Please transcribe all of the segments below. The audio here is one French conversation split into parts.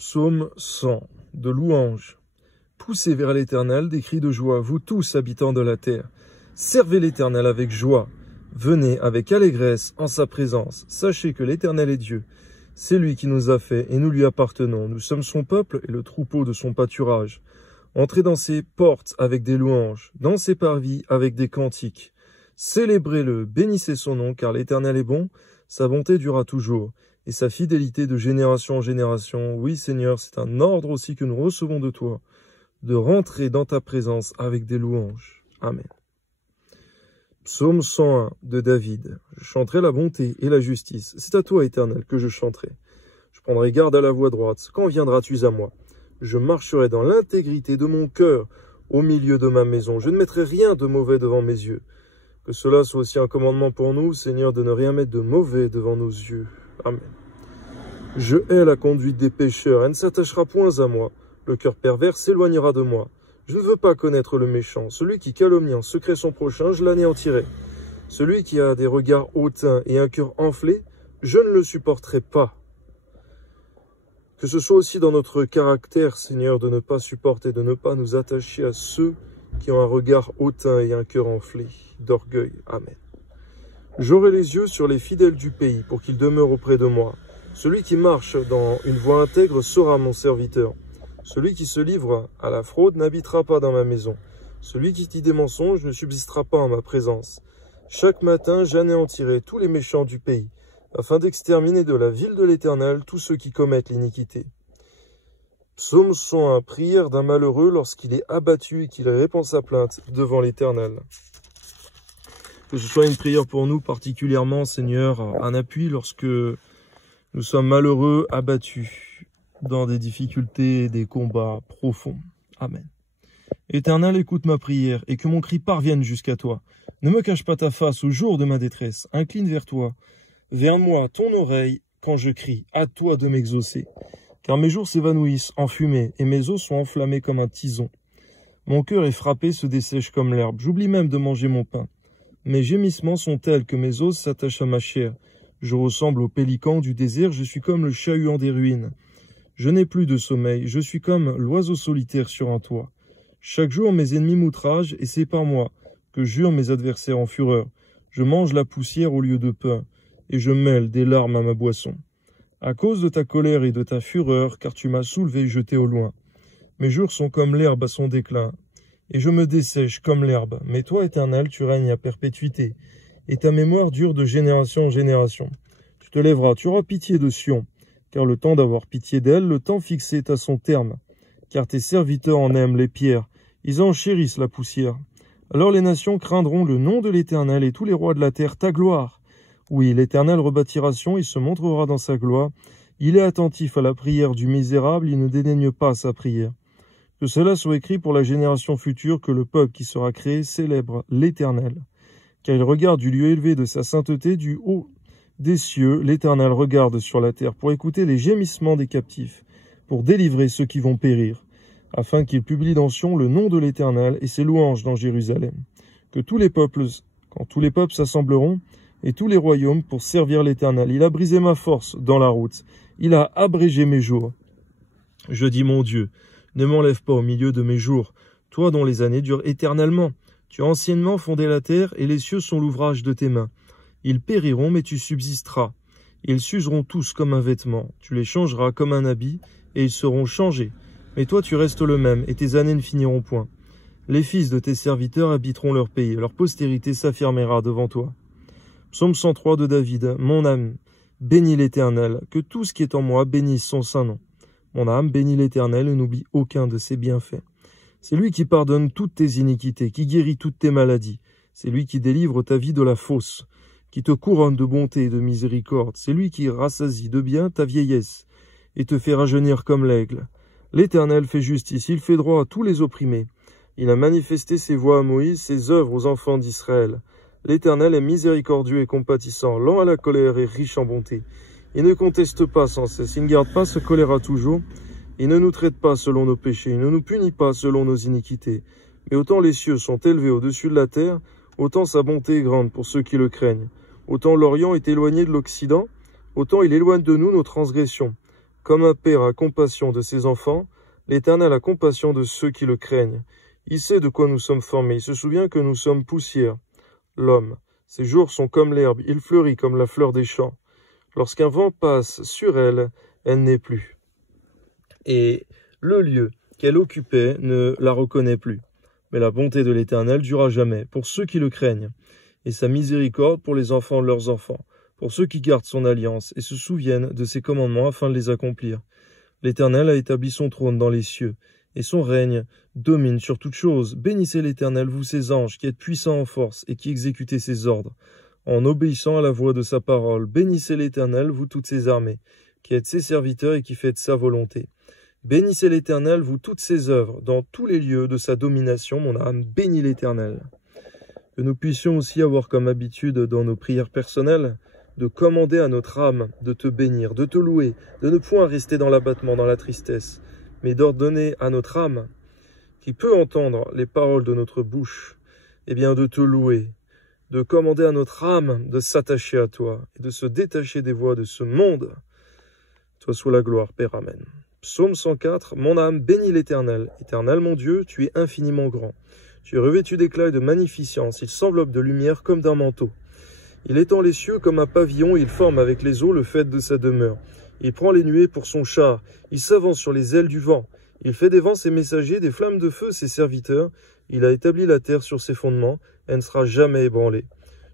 Psaume 100, de louange. Poussez vers l'Éternel des cris de joie, vous tous habitants de la terre. Servez l'Éternel avec joie. Venez avec allégresse en sa présence. Sachez que l'Éternel est Dieu. C'est lui qui nous a fait et nous lui appartenons. Nous sommes son peuple et le troupeau de son pâturage. Entrez dans ses portes avec des louanges, dans ses parvis avec des cantiques. Célébrez-le, bénissez son nom, car l'Éternel est bon, sa bonté durera toujours, et sa fidélité de génération en génération. Oui, Seigneur, c'est un ordre aussi que nous recevons de toi, de rentrer dans ta présence avec des louanges. Amen. Psaume 101 de David. Je chanterai la bonté et la justice. C'est à toi, Éternel, que je chanterai. Je prendrai garde à la voie droite. Quand viendras-tu à moi? Je marcherai dans l'intégrité de mon cœur au milieu de ma maison. Je ne mettrai rien de mauvais devant mes yeux. Que cela soit aussi un commandement pour nous, Seigneur, de ne rien mettre de mauvais devant nos yeux. Amen. Je hais la conduite des pécheurs, elle ne s'attachera point à moi. Le cœur pervers s'éloignera de moi. Je ne veux pas connaître le méchant. Celui qui calomnie en secret son prochain, je l'anéantirai. Celui qui a des regards hautains et un cœur enflé, je ne le supporterai pas. Que ce soit aussi dans notre caractère, Seigneur, de ne pas supporter, de ne pas nous attacher à ceux qui ont un regard hautain et un cœur enflé d'orgueil. Amen. J'aurai les yeux sur les fidèles du pays pour qu'ils demeurent auprès de moi. Celui qui marche dans une voie intègre sera mon serviteur. Celui qui se livre à la fraude n'habitera pas dans ma maison. Celui qui dit des mensonges ne subsistera pas en ma présence. Chaque matin, j'anéantirai tous les méchants du pays, afin d'exterminer de la ville de l'Éternel tous ceux qui commettent l'iniquité. Psaume 101, prière d'un malheureux lorsqu'il est abattu et qu'il répand sa plainte devant l'Éternel. Que ce soit une prière pour nous particulièrement, Seigneur, un appui lorsque nous sommes malheureux, abattus dans des difficultés et des combats profonds. Amen. Éternel, écoute ma prière et que mon cri parvienne jusqu'à toi. Ne me cache pas ta face au jour de ma détresse. Incline vers toi, vers moi ton oreille quand je crie. À toi de m'exaucer. Car mes jours s'évanouissent en fumée et mes os sont enflammés comme un tison. Mon cœur est frappé, se dessèche comme l'herbe. J'oublie même de manger mon pain. Mes gémissements sont tels que mes os s'attachent à ma chair. Je ressemble au pélican du désert, je suis comme le chat-huant des ruines. Je n'ai plus de sommeil, je suis comme l'oiseau solitaire sur un toit. Chaque jour mes ennemis m'outragent, et c'est par moi que jurent mes adversaires en fureur. Je mange la poussière au lieu de pain, et je mêle des larmes à ma boisson. À cause de ta colère et de ta fureur, car tu m'as soulevé et jeté au loin. Mes jours sont comme l'herbe à son déclin, et je me dessèche comme l'herbe. Mais toi, Éternel, tu règnes à perpétuité, et ta mémoire dure de génération en génération. Tu te lèveras, tu auras pitié de Sion, car le temps d'avoir pitié d'elle, le temps fixé est à son terme. Car tes serviteurs en aiment les pierres, ils en chérissent la poussière. Alors les nations craindront le nom de l'Éternel, et tous les rois de la terre ta gloire. Oui, l'Éternel rebâtira Sion, il se montrera dans sa gloire. Il est attentif à la prière du misérable, il ne dédaigne pas sa prière. Que cela soit écrit pour la génération future, que le peuple qui sera créé célèbre l'Éternel. Car il regarde du lieu élevé de sa sainteté, du haut des cieux, l'Éternel regarde sur la terre pour écouter les gémissements des captifs, pour délivrer ceux qui vont périr, afin qu'il publie dans Sion le nom de l'Éternel et ses louanges dans Jérusalem. Que tous les peuples, quand tous les peuples s'assembleront, et tous les royaumes pour servir l'Éternel. Il a brisé ma force dans la route, il a abrégé mes jours. Je dis, mon Dieu, ne m'enlève pas au milieu de mes jours, toi dont les années durent éternellement. Tu as anciennement fondé la terre, et les cieux sont l'ouvrage de tes mains. Ils périront, mais tu subsisteras. Ils s'useront tous comme un vêtement. Tu les changeras comme un habit, et ils seront changés. Mais toi tu restes le même, et tes années ne finiront point. Les fils de tes serviteurs habiteront leur pays, leur postérité s'affirmera devant toi. Psaume 103 de David. Mon âme, bénis l'Éternel, que tout ce qui est en moi bénisse son saint nom. Mon âme, bénis l'Éternel et n'oublie aucun de ses bienfaits. C'est lui qui pardonne toutes tes iniquités, qui guérit toutes tes maladies. C'est lui qui délivre ta vie de la fosse, qui te couronne de bonté et de miséricorde. C'est lui qui rassasie de bien ta vieillesse et te fait rajeunir comme l'aigle. L'Éternel fait justice, il fait droit à tous les opprimés. Il a manifesté ses voies à Moïse, ses œuvres aux enfants d'Israël. L'Éternel est miséricordieux et compatissant, lent à la colère et riche en bonté. Il ne conteste pas sans cesse, il ne garde pas sa colère à toujours. Il ne nous traite pas selon nos péchés, il ne nous punit pas selon nos iniquités. Mais autant les cieux sont élevés au-dessus de la terre, autant sa bonté est grande pour ceux qui le craignent. Autant l'Orient est éloigné de l'Occident, autant il éloigne de nous nos transgressions. Comme un père a compassion de ses enfants, l'Éternel a compassion de ceux qui le craignent. Il sait de quoi nous sommes formés, il se souvient que nous sommes poussière. L'homme, ses jours sont comme l'herbe, il fleurit comme la fleur des champs. Lorsqu'un vent passe sur elle, elle n'est plus. Et le lieu qu'elle occupait ne la reconnaît plus. Mais la bonté de l'Éternel durera jamais pour ceux qui le craignent, et sa miséricorde pour les enfants de leurs enfants, pour ceux qui gardent son alliance et se souviennent de ses commandements afin de les accomplir. L'Éternel a établi son trône dans les cieux, et son règne domine sur toutes choses. Bénissez l'Éternel, vous ses anges, qui êtes puissants en force et qui exécutez ses ordres, en obéissant à la voix de sa parole. Bénissez l'Éternel, vous toutes ses armées, qui êtes ses serviteurs et qui faites sa volonté. Bénissez l'Éternel, vous toutes ses œuvres, dans tous les lieux de sa domination. Mon âme bénit l'Éternel. Que nous puissions aussi avoir comme habitude dans nos prières personnelles de commander à notre âme de te bénir, de te louer, de ne point rester dans l'abattement, dans la tristesse, mais d'ordonner à notre âme, qui peut entendre les paroles de notre bouche, eh bien de te louer, de commander à notre âme de s'attacher à toi et de se détacher des voies de ce monde. Toi soit la gloire, Père, Amen. Psaume 104, mon âme bénit l'Éternel. Éternel mon Dieu, tu es infiniment grand. Tu es revêtu d'éclat et de magnificence, il s'enveloppe de lumière comme d'un manteau. Il étend les cieux comme un pavillon, il forme avec les eaux le faîte de sa demeure. Il prend les nuées pour son char, il s'avance sur les ailes du vent. Il fait des vents ses messagers, des flammes de feu ses serviteurs. Il a établi la terre sur ses fondements, elle ne sera jamais ébranlée.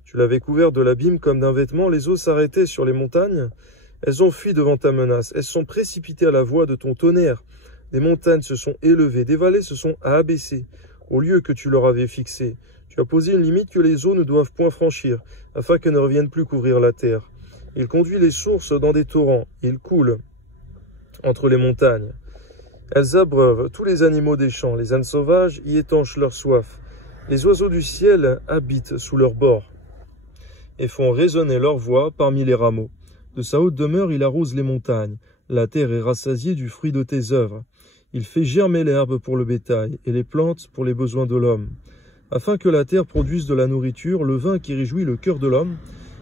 Tu l'avais couverte de l'abîme comme d'un vêtement, les eaux s'arrêtaient sur les montagnes. Elles ont fui devant ta menace, elles sont précipitées à la voix de ton tonnerre. Des montagnes se sont élevées, des vallées se sont abaissées, au lieu que tu leur avais fixé. Tu as posé une limite que les eaux ne doivent point franchir, afin qu'elles ne reviennent plus couvrir la terre. Il conduit les sources dans des torrents, il coule entre les montagnes. Elles abreuvent tous les animaux des champs, les ânes sauvages y étanchent leur soif. Les oiseaux du ciel habitent sous leurs bords et font résonner leur voix parmi les rameaux. De sa haute demeure, il arrose les montagnes. La terre est rassasiée du fruit de tes œuvres. Il fait germer l'herbe pour le bétail et les plantes pour les besoins de l'homme, afin que la terre produise de la nourriture, le vin qui réjouit le cœur de l'homme,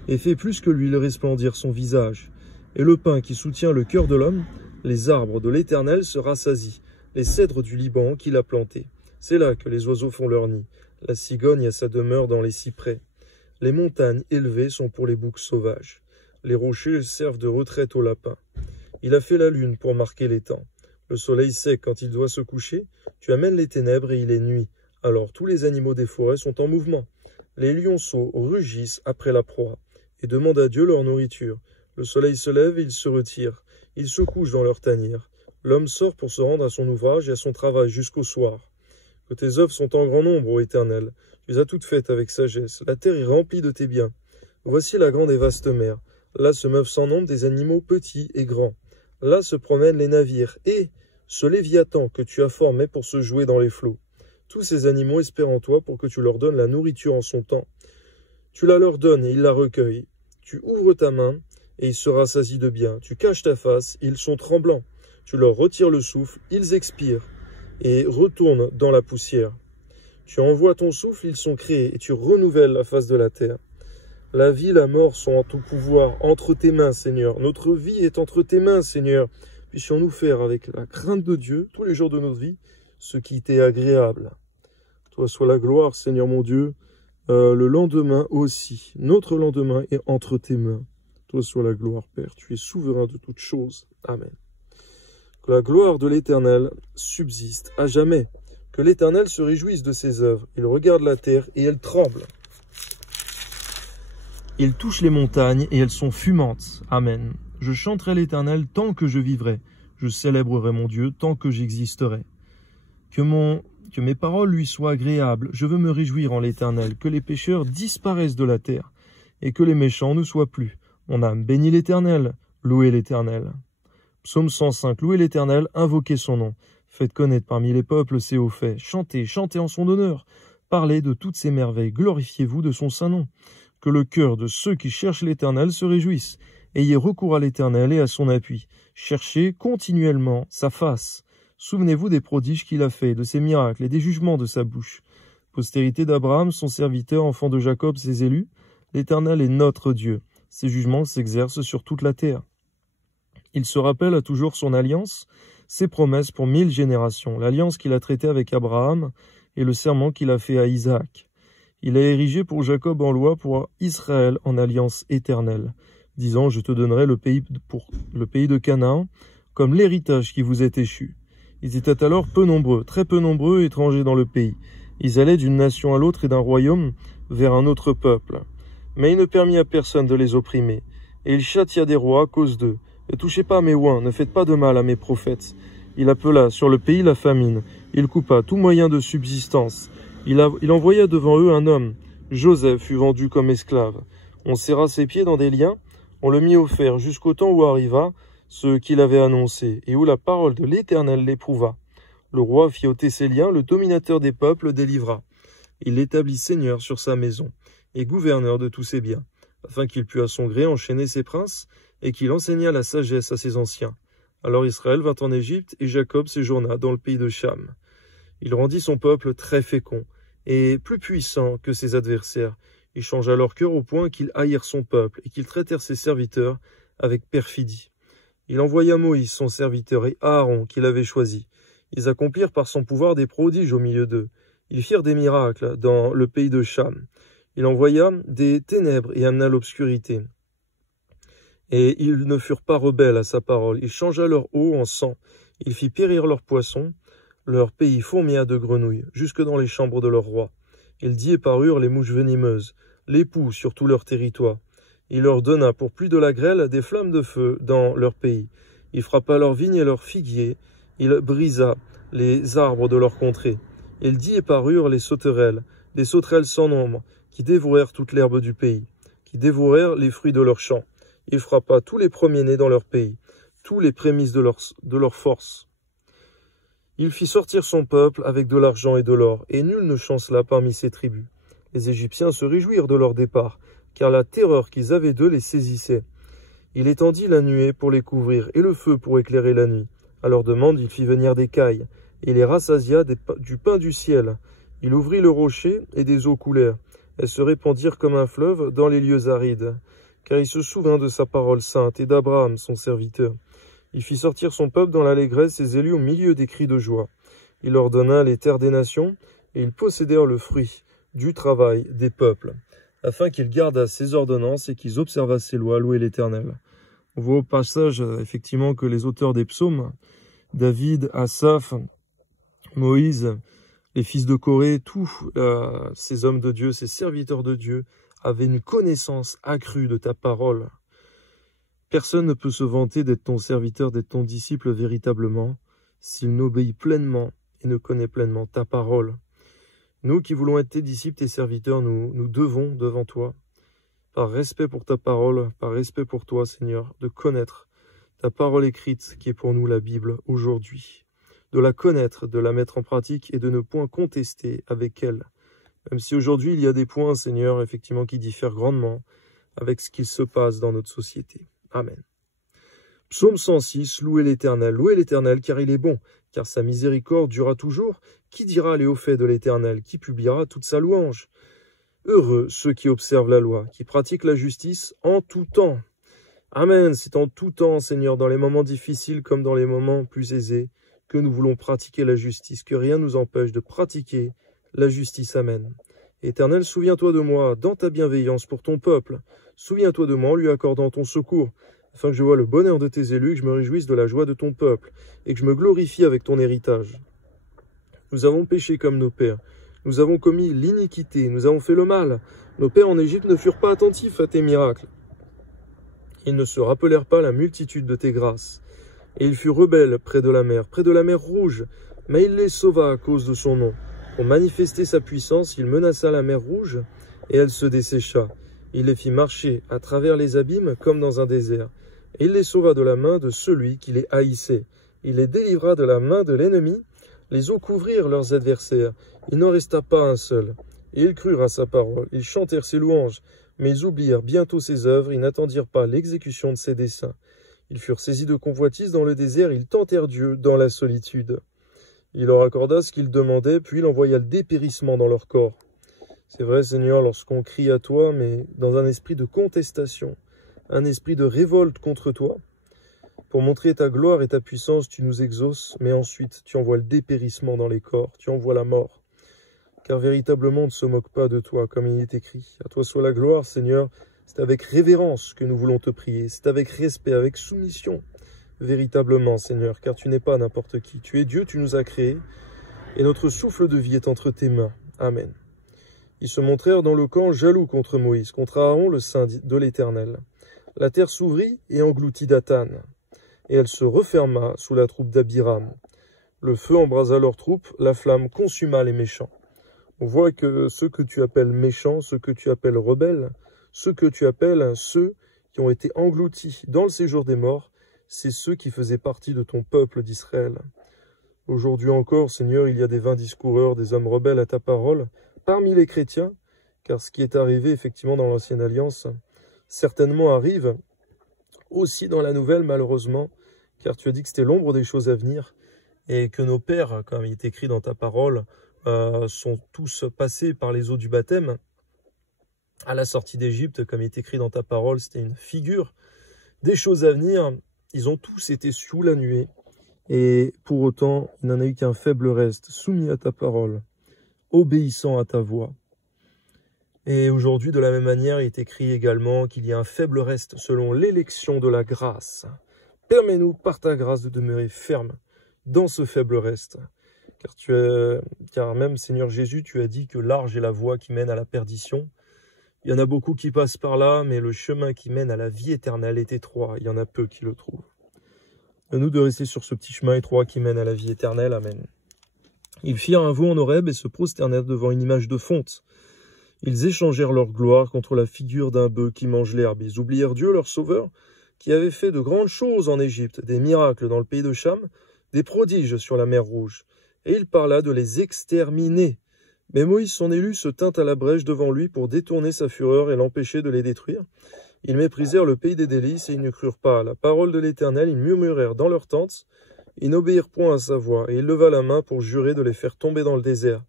et fait plus que l'huile resplendir son visage. Et le pain qui soutient le cœur de l'homme, les arbres de l'Éternel se rassasient, les cèdres du Liban qu'il a plantés. C'est là que les oiseaux font leur nid. La cigogne a sa demeure dans les cyprès. Les montagnes élevées sont pour les boucs sauvages. Les rochers servent de retraite aux lapins. Il a fait la lune pour marquer les temps. Le soleil sec quand il doit se coucher. Tu amènes les ténèbres et il est nuit. Alors tous les animaux des forêts sont en mouvement. Les lionceaux rugissent après la proie et demandent à Dieu leur nourriture. Le soleil se lève et ils se retirent. Ils se couchent dans leur tanière. L'homme sort pour se rendre à son ouvrage et à son travail jusqu'au soir. Que tes œuvres sont en grand nombre, ô Éternel. Tu les as toutes faites avec sagesse. La terre est remplie de tes biens. Voici la grande et vaste mer. Là se meuvent sans nombre des animaux petits et grands. Là se promènent les navires et ce Léviathan que tu as formé pour se jouer dans les flots. Tous ces animaux espèrent en toi pour que tu leur donnes la nourriture en son temps. Tu la leur donnes et ils la recueillent. Tu ouvres ta main et ils se rassasient de bien. Tu caches ta face, ils sont tremblants. Tu leur retires le souffle, ils expirent et retournent dans la poussière. Tu envoies ton souffle, ils sont créés et tu renouvelles la face de la terre. La vie, la mort sont en ton pouvoir, entre tes mains, Seigneur. Notre vie est entre tes mains, Seigneur. Puissions-nous faire avec la crainte de Dieu, tous les jours de notre vie, ce qui t'est agréable. Toi soit la gloire, Seigneur mon Dieu. Le lendemain aussi, notre lendemain est entre tes mains. Toi soit la gloire, Père. Tu es souverain de toutes choses. Amen. Que la gloire de l'Éternel subsiste à jamais. Que l'Éternel se réjouisse de ses œuvres. Il regarde la terre et elle tremble. Il touche les montagnes et elles sont fumantes. Amen. Je chanterai l'Éternel tant que je vivrai. Je célébrerai mon Dieu tant que j'existerai. Que mes paroles lui soient agréables. Je veux me réjouir en l'Éternel. Que les pécheurs disparaissent de la terre et que les méchants ne soient plus. Mon âme bénit l'Éternel. Louez l'Éternel. Psaume 105. Louez l'Éternel, invoquez son nom. Faites connaître parmi les peuples ses hauts faits. Chantez, chantez en son honneur. Parlez de toutes ses merveilles. Glorifiez-vous de son saint nom. Que le cœur de ceux qui cherchent l'Éternel se réjouisse. Ayez recours à l'Éternel et à son appui. Cherchez continuellement sa face. Souvenez-vous des prodiges qu'il a faits, de ses miracles et des jugements de sa bouche. Postérité d'Abraham, son serviteur, enfant de Jacob, ses élus. L'Éternel est notre Dieu. Ses jugements s'exercent sur toute la terre. Il se rappelle à toujours son alliance, ses promesses pour 1000 générations, l'alliance qu'il a traitée avec Abraham et le serment qu'il a fait à Isaac. Il a érigé pour Jacob en loi, pour Israël en alliance éternelle, disant « Je te donnerai le pays de Canaan comme l'héritage qui vous est échu. » Ils étaient alors peu nombreux, très peu nombreux, étrangers dans le pays. Ils allaient d'une nation à l'autre et d'un royaume vers un autre peuple. Mais il ne permit à personne de les opprimer, et il châtia des rois à cause d'eux. Ne touchez pas à mes oins, ne faites pas de mal à mes prophètes. Il appela sur le pays la famine, il coupa tout moyen de subsistance. Il envoya devant eux un homme. Joseph fut vendu comme esclave. On serra ses pieds dans des liens, on le mit au fer jusqu'au temps où arriva ce qu'il avait annoncé, et où la parole de l'Éternel l'éprouva. Le roi fit ôter ses liens, le dominateur des peuples délivra. Il l'établit seigneur sur sa maison, et gouverneur de tous ses biens, afin qu'il pût à son gré enchaîner ses princes, et qu'il enseigna la sagesse à ses anciens. Alors Israël vint en Égypte, et Jacob séjourna dans le pays de Cham. Il rendit son peuple très fécond, et plus puissant que ses adversaires. Il changea leur cœur au point qu'ils haïrent son peuple, et qu'ils traitèrent ses serviteurs avec perfidie. Il envoya Moïse, son serviteur, et Aaron, qu'il avait choisi. Ils accomplirent par son pouvoir des prodiges au milieu d'eux. Ils firent des miracles dans le pays de Cham. Il envoya des ténèbres et amena l'obscurité. Et ils ne furent pas rebelles à sa parole. Il changea leur eau en sang. Il fit périr leurs poissons. Leur pays fourmilla de grenouilles, jusque dans les chambres de leur roi. Il dit et parurent les mouches venimeuses, les poux sur tout leur territoire. Il leur donna pour pluie de la grêle des flammes de feu dans leur pays. Il frappa leurs vignes et leurs figuiers. Il brisa les arbres de leur contrée. Il dit et parurent les sauterelles, des sauterelles sans nombre, qui dévorèrent toute l'herbe du pays, qui dévorèrent les fruits de leurs champs. Il frappa tous les premiers-nés dans leur pays, tous les prémices de leur force. Il fit sortir son peuple avec de l'argent et de l'or, et nul ne chancela parmi ses tribus. Les Égyptiens se réjouirent de leur départ, car la terreur qu'ils avaient d'eux les saisissait. Il étendit la nuée pour les couvrir, et le feu pour éclairer la nuit. À leur demande, il fit venir des cailles, et les rassasia du pain du ciel. Il ouvrit le rocher, et des eaux coulèrent. Elles se répandirent comme un fleuve dans les lieux arides, car il se souvint de sa parole sainte et d'Abraham, son serviteur. Il fit sortir son peuple dans l'allégresse, ses élus au milieu des cris de joie. Il leur donna les terres des nations, et ils possédèrent le fruit du travail des peuples, afin qu'ils gardassent ses ordonnances et qu'ils observassent ses lois. Louez l'Éternel. On voit au passage, effectivement, que les auteurs des psaumes, David, Asaph, Moïse, les fils de Corée, tous ces hommes de Dieu, ces serviteurs de Dieu, avaient une connaissance accrue de ta parole. Personne ne peut se vanter d'être ton serviteur, d'être ton disciple véritablement, s'il n'obéit pleinement et ne connaît pleinement ta parole. Nous qui voulons être tes disciples, tes serviteurs, nous devons devant toi, par respect pour ta parole, par respect pour toi, Seigneur, de connaître ta parole écrite qui est pour nous la Bible aujourd'hui, de la connaître, de la mettre en pratique et de ne point contester avec elle. Même si aujourd'hui il y a des points, Seigneur, effectivement, qui diffèrent grandement avec ce qu'il se passe dans notre société. Amen. Psaume 106, louez l'Éternel, car il est bon, car sa miséricorde durera toujours. Qui dira les hauts faits de l'Éternel? Qui publiera toute sa louange? Heureux ceux qui observent la loi, qui pratiquent la justice en tout temps. Amen, c'est en tout temps, Seigneur, dans les moments difficiles comme dans les moments plus aisés, que nous voulons pratiquer la justice, que rien ne nous empêche de pratiquer la justice. Amen. Éternel, souviens-toi de moi dans ta bienveillance pour ton peuple. Souviens-toi de moi en lui accordant ton secours, afin que je vois le bonheur de tes élus, que je me réjouisse de la joie de ton peuple, et que je me glorifie avec ton héritage. Nous avons péché comme nos pères. Nous avons commis l'iniquité, nous avons fait le mal. Nos pères en Égypte ne furent pas attentifs à tes miracles. Ils ne se rappelèrent pas la multitude de tes grâces. Et ils furent rebelles près de la mer rouge, mais il les sauva à cause de son nom. Pour manifester sa puissance, il menaça la mer rouge, et elle se dessécha. Il les fit marcher à travers les abîmes comme dans un désert. Et il les sauva de la main de celui qui les haïssait. Il les délivra de la main de l'ennemi. Les eaux couvrirent leurs adversaires. Il n'en resta pas un seul. Et ils crurent à sa parole. Ils chantèrent ses louanges. Mais ils oublièrent bientôt ses œuvres. Ils n'attendirent pas l'exécution de ses desseins. Ils furent saisis de convoitise dans le désert. Ils tentèrent Dieu dans la solitude. Il leur accorda ce qu'ils demandaient, puis il envoya le dépérissement dans leur corps. C'est vrai, Seigneur, lorsqu'on crie à toi, mais dans un esprit de contestation, un esprit de révolte contre toi, Pour montrer ta gloire et ta puissance, tu nous exauces, mais ensuite tu envoies le dépérissement dans les corps, tu envoies la mort. Car véritablement, on ne se moque pas de toi, comme il est écrit. À toi soit la gloire, Seigneur. C'est avec révérence que nous voulons te prier. C'est avec respect, avec soumission. Véritablement, Seigneur, car tu n'es pas n'importe qui. Tu es Dieu, tu nous as créés, et notre souffle de vie est entre tes mains. Amen. Ils se montrèrent dans le camp jaloux contre Moïse, contre Aaron, le saint de l'Éternel. La terre s'ouvrit et engloutit Dathan, et elle se referma sous la troupe d'Abiram. Le feu embrasa leurs troupes, la flamme consuma les méchants. On voit que ceux que tu appelles méchants, ceux que tu appelles rebelles, ceux que tu appelles ceux qui ont été engloutis dans le séjour des morts, c'est ceux qui faisaient partie de ton peuple d'Israël. Aujourd'hui encore, Seigneur, il y a des vains discoureurs, des hommes rebelles à ta parole, parmi les chrétiens, car ce qui est arrivé effectivement dans l'Ancienne Alliance, certainement arrive aussi dans la Nouvelle, malheureusement, car tu as dit que c'était l'ombre des choses à venir, et que nos pères, comme il est écrit dans ta parole, sont tous passés par les eaux du baptême. À la sortie d'Égypte, comme il est écrit dans ta parole, c'était une figure des choses à venir. Ils ont tous été sous la nuée. Et pour autant, il n'en a eu qu'un faible reste, soumis à ta parole, obéissant à ta voix. Et aujourd'hui, de la même manière, il est écrit également qu'il y a un faible reste selon l'élection de la grâce. Permets-nous, par ta grâce, de demeurer ferme dans ce faible reste. Car même, Seigneur Jésus, tu as dit que large est la voie qui mène à la perdition. Il y en a beaucoup qui passent par là, mais le chemin qui mène à la vie éternelle est étroit. Il y en a peu qui le trouvent. À nous de rester sur ce petit chemin étroit qui mène à la vie éternelle. Amen. Ils firent un vœu en Horeb et se prosternèrent devant une image de fonte. Ils échangèrent leur gloire contre la figure d'un bœuf qui mange l'herbe. Ils oublièrent Dieu, leur sauveur, qui avait fait de grandes choses en Égypte, des miracles dans le pays de Cham, des prodiges sur la mer Rouge. Et il parla de les exterminer. Mais Moïse, son élu, se tint à la brèche devant lui pour détourner sa fureur et l'empêcher de les détruire. Ils méprisèrent le pays des délices et ils ne crurent pas à la parole de l'Éternel. Ils murmurèrent dans leurs tentes. Ils n'obéirent point à sa voix. Et il leva la main pour jurer de les faire tomber dans le désert,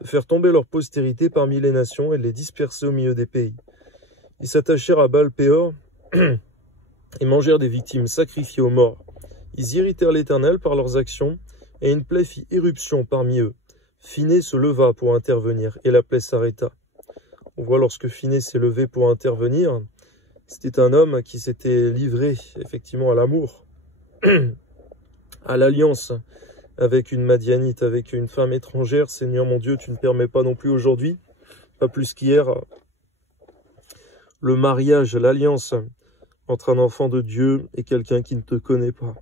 de faire tomber leur postérité parmi les nations et de les disperser au milieu des pays. Ils s'attachèrent à Baal-Péor et mangèrent des victimes sacrifiées aux morts. Ils irritèrent l'Éternel par leurs actions, et une plaie fit éruption parmi eux. Phiné se leva pour intervenir, et la plaie s'arrêta. On voit lorsque Phiné s'est levé pour intervenir, c'était un homme qui s'était livré effectivement à l'amour, à l'alliance avec une Madianite, avec une femme étrangère. Seigneur mon Dieu, tu ne permets pas non plus aujourd'hui, pas plus qu'hier, le mariage, l'alliance entre un enfant de Dieu et quelqu'un qui ne te connaît pas.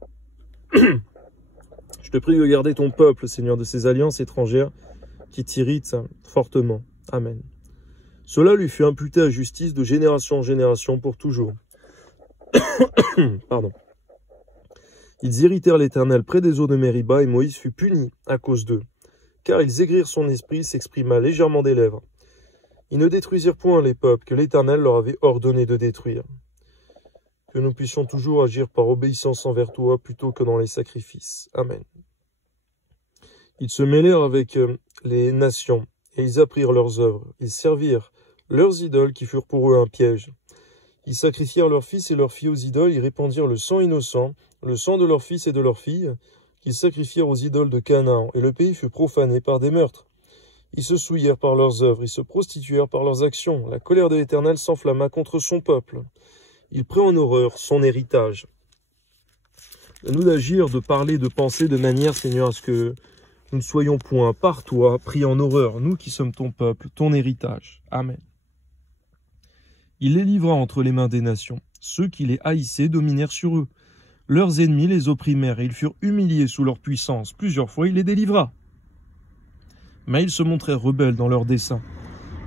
Je te prie de garder ton peuple, Seigneur, de ces alliances étrangères qui t'irritent fortement. Amen. Cela lui fut imputé à justice de génération en génération pour toujours. Pardon. Ils irritèrent l'Éternel près des eaux de Mériba, et Moïse fut puni à cause d'eux. Car ils aigrirent son esprit, s'exprima légèrement des lèvres. Ils ne détruisirent point les peuples que l'Éternel leur avait ordonné de détruire. Que nous puissions toujours agir par obéissance envers toi plutôt que dans les sacrifices. Amen. Ils se mêlèrent avec les nations, et ils apprirent leurs œuvres. Ils servirent leurs idoles qui furent pour eux un piège. Ils sacrifièrent leurs fils et leurs filles aux idoles, ils répandirent le sang innocent, le sang de leurs fils et de leurs filles, qu'ils sacrifièrent aux idoles de Canaan, et le pays fut profané par des meurtres. Ils se souillèrent par leurs œuvres, ils se prostituèrent par leurs actions. La colère de l'Éternel s'enflamma contre son peuple. Il prit en horreur son héritage. À nous d'agir, de parler, de penser de manière, Seigneur, à ce que nous ne soyons point par toi pris en horreur, nous qui sommes ton peuple, ton héritage. Amen. Il les livra entre les mains des nations. Ceux qui les haïssaient dominèrent sur eux. Leurs ennemis les opprimèrent et ils furent humiliés sous leur puissance. Plusieurs fois, il les délivra. Mais ils se montrèrent rebelles dans leurs desseins.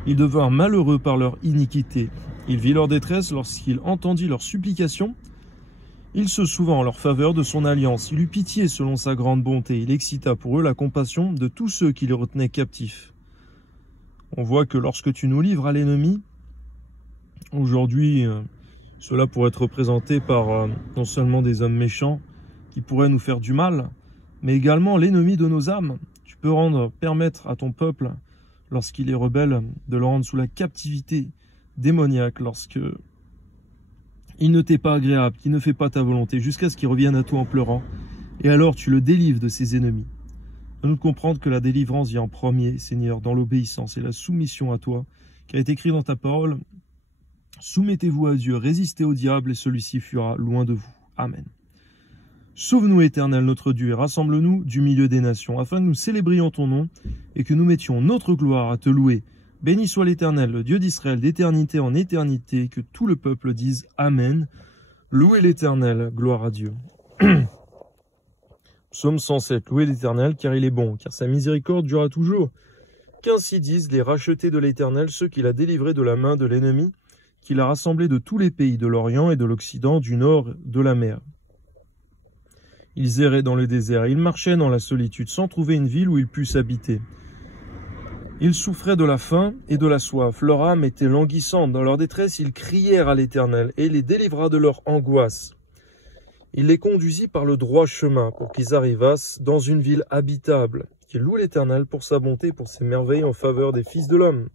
Ils devinrent malheureux par leur iniquité. Il vit leur détresse lorsqu'il entendit leurs supplications. Il se souvint en leur faveur de son alliance. Il eut pitié selon sa grande bonté. Il excita pour eux la compassion de tous ceux qui les retenaient captifs. On voit que lorsque tu nous livres à l'ennemi, aujourd'hui, cela pourrait être représenté par non seulement des hommes méchants qui pourraient nous faire du mal, mais également l'ennemi de nos âmes. Tu peux permettre à ton peuple, lorsqu'il est rebelle, de le rendre sous la captivité démoniaque, lorsque il ne t'est pas agréable, qui ne fait pas ta volonté, jusqu'à ce qu'il revienne à toi en pleurant, et alors tu le délivres de ses ennemis. Donne-nous de comprendre que la délivrance vient en premier, Seigneur, dans l'obéissance et la soumission à toi, qui a été écrit dans ta parole. Soumettez-vous à Dieu, résistez au diable, et celui-ci fuira loin de vous. Amen. Sauve-nous, Éternel, notre Dieu, et rassemble-nous du milieu des nations, afin que nous célébrions ton nom, et que nous mettions notre gloire à te louer. Béni soit l'Éternel, le Dieu d'Israël, d'éternité en éternité, que tout le peuple dise Amen. Louez l'Éternel, gloire à Dieu. Psaume 107, louez l'Éternel, car il est bon, car sa miséricorde durera toujours. Qu'ainsi disent les rachetés de l'Éternel, ceux qu'il a délivrés de la main de l'ennemi, qu'il a rassemblés de tous les pays de l'Orient et de l'Occident, du nord de la mer. Ils erraient dans le désert, ils marchaient dans la solitude, sans trouver une ville où ils puissent habiter. Ils souffraient de la faim et de la soif, leur âme était languissante. Dans leur détresse, ils crièrent à l'Éternel, et il les délivra de leur angoisse. Il les conduisit par le droit chemin, pour qu'ils arrivassent dans une ville habitable, qui loue l'Éternel pour sa bonté, pour ses merveilles en faveur des fils de l'homme.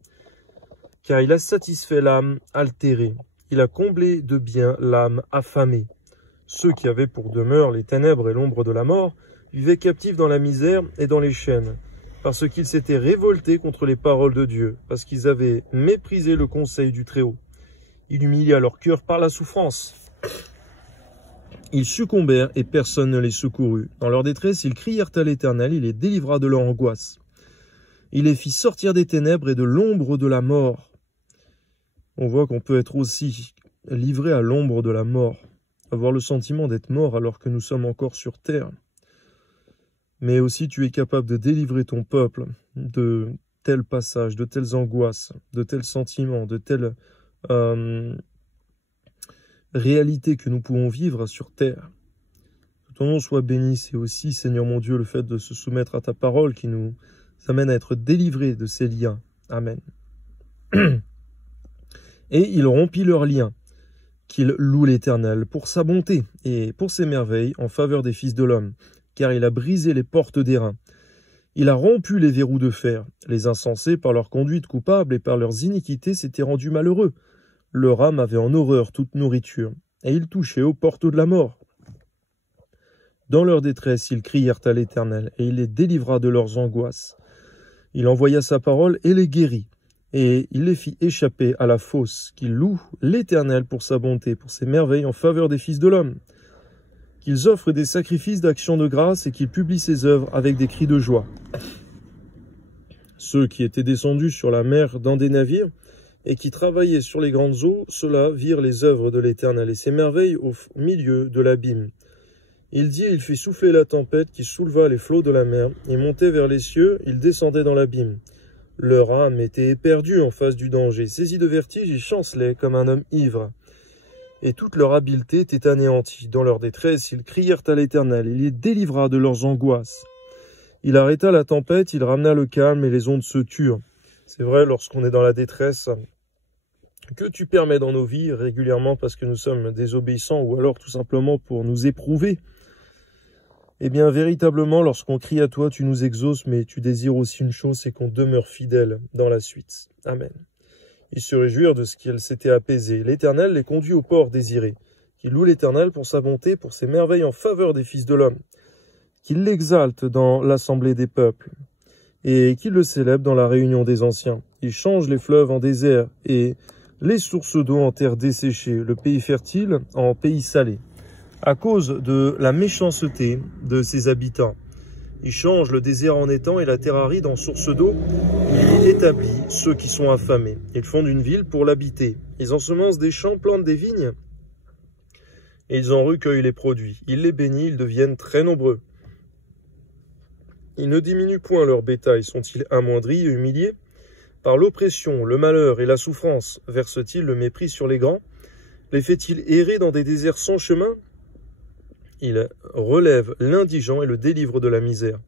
Car il a satisfait l'âme altérée, il a comblé de bien l'âme affamée. Ceux qui avaient pour demeure les ténèbres et l'ombre de la mort, vivaient captifs dans la misère et dans les chaînes, parce qu'ils s'étaient révoltés contre les paroles de Dieu, parce qu'ils avaient méprisé le conseil du Très-Haut. Il humilia leur cœur par la souffrance. Ils succombèrent et personne ne les secourut. Dans leur détresse, ils crièrent à l'Éternel, il les délivra de leur angoisse. Il les fit sortir des ténèbres et de l'ombre de la mort. On voit qu'on peut être aussi livré à l'ombre de la mort, avoir le sentiment d'être mort alors que nous sommes encore sur terre. Mais aussi tu es capable de délivrer ton peuple de tels passages, de telles angoisses, de tels sentiments, de telles réalités que nous pouvons vivre sur terre. Que ton nom soit béni, c'est aussi, Seigneur mon Dieu, le fait de se soumettre à ta parole qui nous amène à être délivrés de ces liens. Amen. Et il rompit leurs liens, qu'il loue l'Éternel pour sa bonté et pour ses merveilles en faveur des fils de l'homme, car il a brisé les portes d'airain. Il a rompu les verrous de fer. Les insensés, par leur conduite coupable et par leurs iniquités, s'étaient rendus malheureux. Leur âme avait en horreur toute nourriture, et ils touchaient aux portes de la mort. Dans leur détresse, ils crièrent à l'Éternel, et il les délivra de leurs angoisses. Il envoya sa parole et les guérit, et il les fit échapper à la fosse. Qu'ils louent l'Éternel pour sa bonté, pour ses merveilles en faveur des fils de l'homme. Qu'ils offrent des sacrifices d'action de grâce et qu'ils publient ses œuvres avec des cris de joie. Ceux qui étaient descendus sur la mer dans des navires et qui travaillaient sur les grandes eaux, ceux-là virent les œuvres de l'Éternel et ses merveilles au milieu de l'abîme. Il dit, il fit souffler la tempête qui souleva les flots de la mer, et montait vers les cieux, ils descendaient dans l'abîme. Leur âme était éperdue en face du danger, saisis de vertige, ils chancelaient comme un homme ivre. Et toute leur habileté était anéantie. Dans leur détresse, ils crièrent à l'Éternel, il les délivra de leurs angoisses. Il arrêta la tempête, il ramena le calme et les ondes se turent. C'est vrai, lorsqu'on est dans la détresse, que tu permets dans nos vies régulièrement parce que nous sommes désobéissants ou alors tout simplement pour nous éprouver, eh bien, véritablement, lorsqu'on crie à toi, tu nous exauces, mais tu désires aussi une chose, c'est qu'on demeure fidèle dans la suite. Amen. Ils se réjouirent de ce qu'elle s'était apaisée. L'Éternel les conduit au port désiré. Qu'il loue l'Éternel pour sa bonté, pour ses merveilles en faveur des fils de l'homme. Qu'il l'exalte dans l'assemblée des peuples, et qu'il le célèbre dans la réunion des anciens. Il change les fleuves en désert, et les sources d'eau en terre desséchée, le pays fertile en pays salé. À cause de la méchanceté de ses habitants. Il change le désert en étang et la terre aride en source d'eau. Il établit ceux qui sont affamés. Ils fondent une ville pour l'habiter. Ils ensemencent des champs, plantent des vignes, et ils en recueillent les produits. Il les bénit, ils deviennent très nombreux. Ils ne diminuent point leur bétail. Sont-ils amoindris et humiliés? Par l'oppression, le malheur et la souffrance, verse-t-il le mépris sur les grands? Les fait-il errer dans des déserts sans chemin? Il relève l'indigent et le délivre de la misère.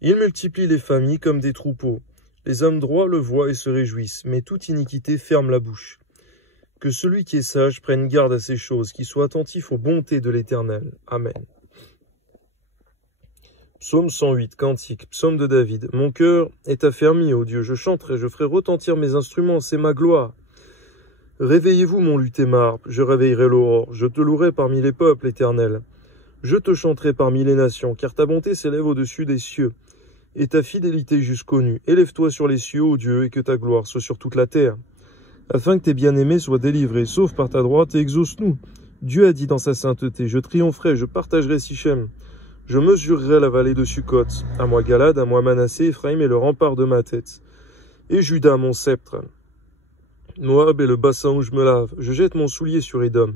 Il multiplie les familles comme des troupeaux. Les hommes droits le voient et se réjouissent, mais toute iniquité ferme la bouche. Que celui qui est sage prenne garde à ces choses, qu'il soit attentif aux bontés de l'Éternel. Amen. Psaume 108, cantique, psaume de David. Mon cœur est affermi, ô Dieu, je chanterai, je ferai retentir mes instruments, c'est ma gloire. Réveillez-vous, mon luth et ma harpe, je réveillerai l'aurore, je te louerai parmi les peuples, Éternel. Je te chanterai parmi les nations, car ta bonté s'élève au-dessus des cieux, et ta fidélité jusqu'aux nues. Élève-toi sur les cieux, ô Dieu, et que ta gloire soit sur toute la terre, afin que tes bien-aimés soient délivrés, sauve par ta droite et exauce-nous. Dieu a dit dans sa sainteté, je triompherai, je partagerai Sichem, je mesurerai la vallée de Sukkot, à moi Galad, à moi Manassé, Ephraïm est le rempart de ma tête, et Juda mon sceptre. Moab est le bassin où je me lave, je jette mon soulier sur Édom.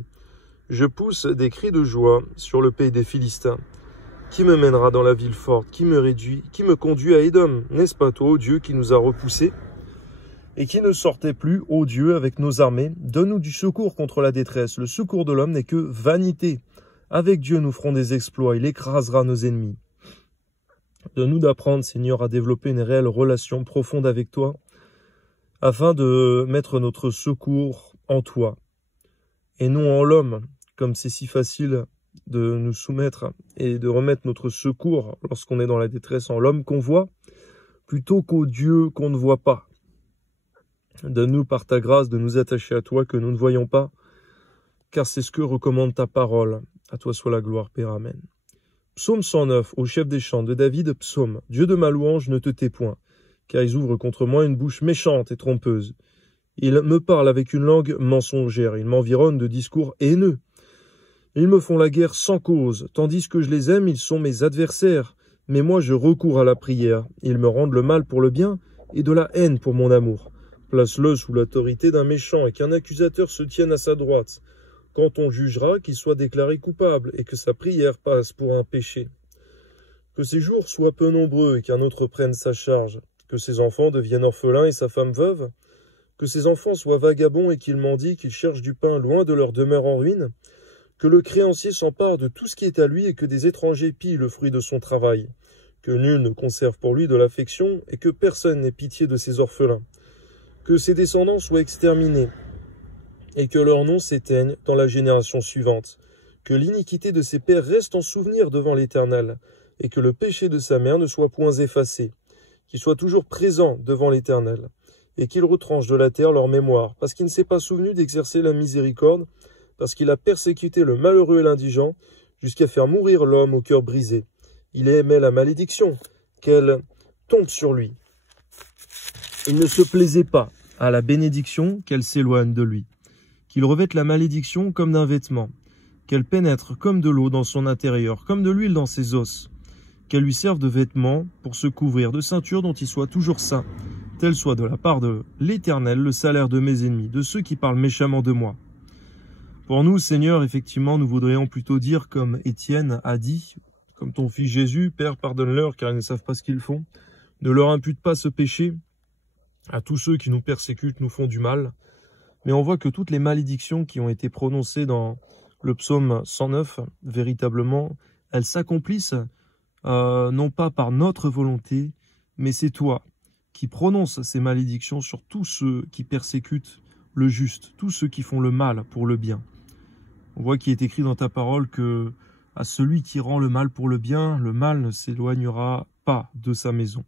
Je pousse des cris de joie sur le pays des Philistins. Qui me mènera dans la ville forte? Qui me conduit à Édom? N'est-ce pas toi, ô Dieu, qui nous a repoussés? Et qui ne sortait plus, ô Dieu, avec nos armées? Donne-nous du secours contre la détresse. Le secours de l'homme n'est que vanité. Avec Dieu, nous ferons des exploits. Il écrasera nos ennemis. Donne-nous d'apprendre, Seigneur, à développer une réelle relation profonde avec toi, afin de mettre notre secours en toi, et non en l'homme, comme c'est si facile de nous soumettre et de remettre notre secours lorsqu'on est dans la détresse en l'homme qu'on voit, plutôt qu'au Dieu qu'on ne voit pas. Donne-nous par ta grâce de nous attacher à toi que nous ne voyons pas, car c'est ce que recommande ta parole. À toi soit la gloire, Père. Amen. Psaume 109, au chef des chants de David, psaume. Dieu de ma louange, ne te tais point, car ils ouvrent contre moi une bouche méchante et trompeuse. Ils me parlent avec une langue mensongère, ils m'environnent de discours haineux. Ils me font la guerre sans cause, tandis que je les aime, ils sont mes adversaires. Mais moi je recours à la prière, ils me rendent le mal pour le bien et de la haine pour mon amour. Place-le sous l'autorité d'un méchant et qu'un accusateur se tienne à sa droite. Quand on jugera, qu'il soit déclaré coupable et que sa prière passe pour un péché. Que ses jours soient peu nombreux et qu'un autre prenne sa charge. Que ses enfants deviennent orphelins et sa femme veuve, que ses enfants soient vagabonds et qu'ils mendient, qu'ils cherchent du pain loin de leur demeure en ruine, que le créancier s'empare de tout ce qui est à lui et que des étrangers pillent le fruit de son travail, que nul ne conserve pour lui de l'affection et que personne n'ait pitié de ses orphelins, que ses descendants soient exterminés et que leur nom s'éteigne dans la génération suivante, que l'iniquité de ses pères reste en souvenir devant l'Éternel et que le péché de sa mère ne soit point effacé, qu'il soit toujours présent devant l'Éternel, et qu'il retranche de la terre leur mémoire, parce qu'il ne s'est pas souvenu d'exercer la miséricorde, parce qu'il a persécuté le malheureux et l'indigent, jusqu'à faire mourir l'homme au cœur brisé. Il aimait la malédiction, qu'elle tombe sur lui. Il ne se plaisait pas à la bénédiction, qu'elle s'éloigne de lui, qu'il revête la malédiction comme d'un vêtement, qu'elle pénètre comme de l'eau dans son intérieur, comme de l'huile dans ses os, qu'elle lui serve de vêtements pour se couvrir, de ceinture dont il soit toujours saint, tel soit de la part de l'Éternel le salaire de mes ennemis, de ceux qui parlent méchamment de moi. Pour nous, Seigneur, effectivement, nous voudrions plutôt dire comme Étienne a dit, comme ton fils Jésus, Père, pardonne-leur car ils ne savent pas ce qu'ils font, ne leur impute pas ce péché, à tous ceux qui nous persécutent nous font du mal. Mais on voit que toutes les malédictions qui ont été prononcées dans le psaume 109, véritablement, elles s'accomplissent non pas par notre volonté, mais c'est toi qui prononces ces malédictions sur tous ceux qui persécutent le juste, tous ceux qui font le mal pour le bien. On voit qu'il est écrit dans ta parole que à celui qui rend le mal pour le bien, le mal ne s'éloignera pas de sa maison.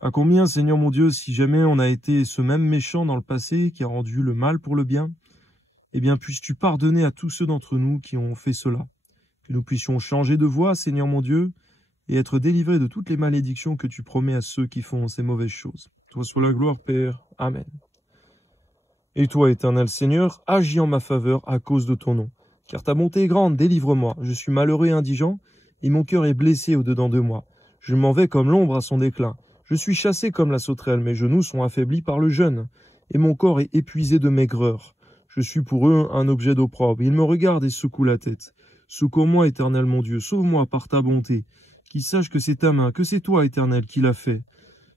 À combien, Seigneur mon Dieu, si jamais on a été ce même méchant dans le passé qui a rendu le mal pour le bien, eh bien puisses-tu pardonner à tous ceux d'entre nous qui ont fait cela. Que nous puissions changer de voie, Seigneur mon Dieu, et être délivrés de toutes les malédictions que tu promets à ceux qui font ces mauvaises choses. Toi soit la gloire, Père. Amen. Et toi, éternel Seigneur, agis en ma faveur à cause de ton nom. Car ta bonté est grande, délivre-moi. Je suis malheureux et indigent, et mon cœur est blessé au-dedans de moi. Je m'en vais comme l'ombre à son déclin. Je suis chassé comme la sauterelle, mes genoux sont affaiblis par le jeûne, et mon corps est épuisé de maigreur. Je suis pour eux un objet d'opprobre. Ils me regardent et secouent la tête. Secours-moi, éternel mon Dieu, sauve-moi par ta bonté. Qu'ils sachent que c'est ta main, que c'est toi, éternel, qui l'as fait.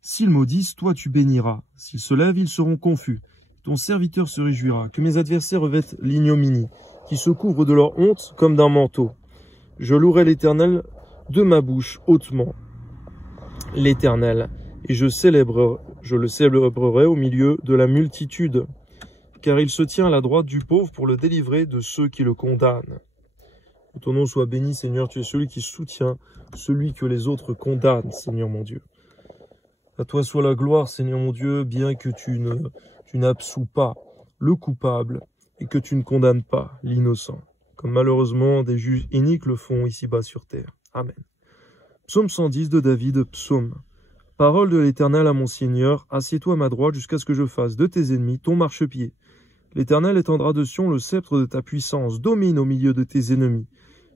S'ils maudissent, toi tu béniras. S'ils se lèvent, ils seront confus. Ton serviteur se réjouira. Que mes adversaires revêtent l'ignominie, qui se couvrent de leur honte comme d'un manteau. Je louerai l'Éternel de ma bouche hautement. L'Éternel, et je le célébrerai au milieu de la multitude, car il se tient à la droite du pauvre pour le délivrer de ceux qui le condamnent. Que ton nom soit béni, Seigneur, tu es celui qui soutient celui que les autres condamnent, Seigneur mon Dieu. À toi soit la gloire, Seigneur mon Dieu, bien que tu n'absous pas le coupable et que tu ne condamnes pas l'innocent, comme malheureusement des juges iniques le font ici-bas sur terre. Amen. Psaume 110 de David, psaume. Parole de l'Éternel à mon Seigneur, assieds-toi à ma droite jusqu'à ce que je fasse de tes ennemis ton marchepied. L'Éternel étendra de Sion le sceptre de ta puissance, domine au milieu de tes ennemis.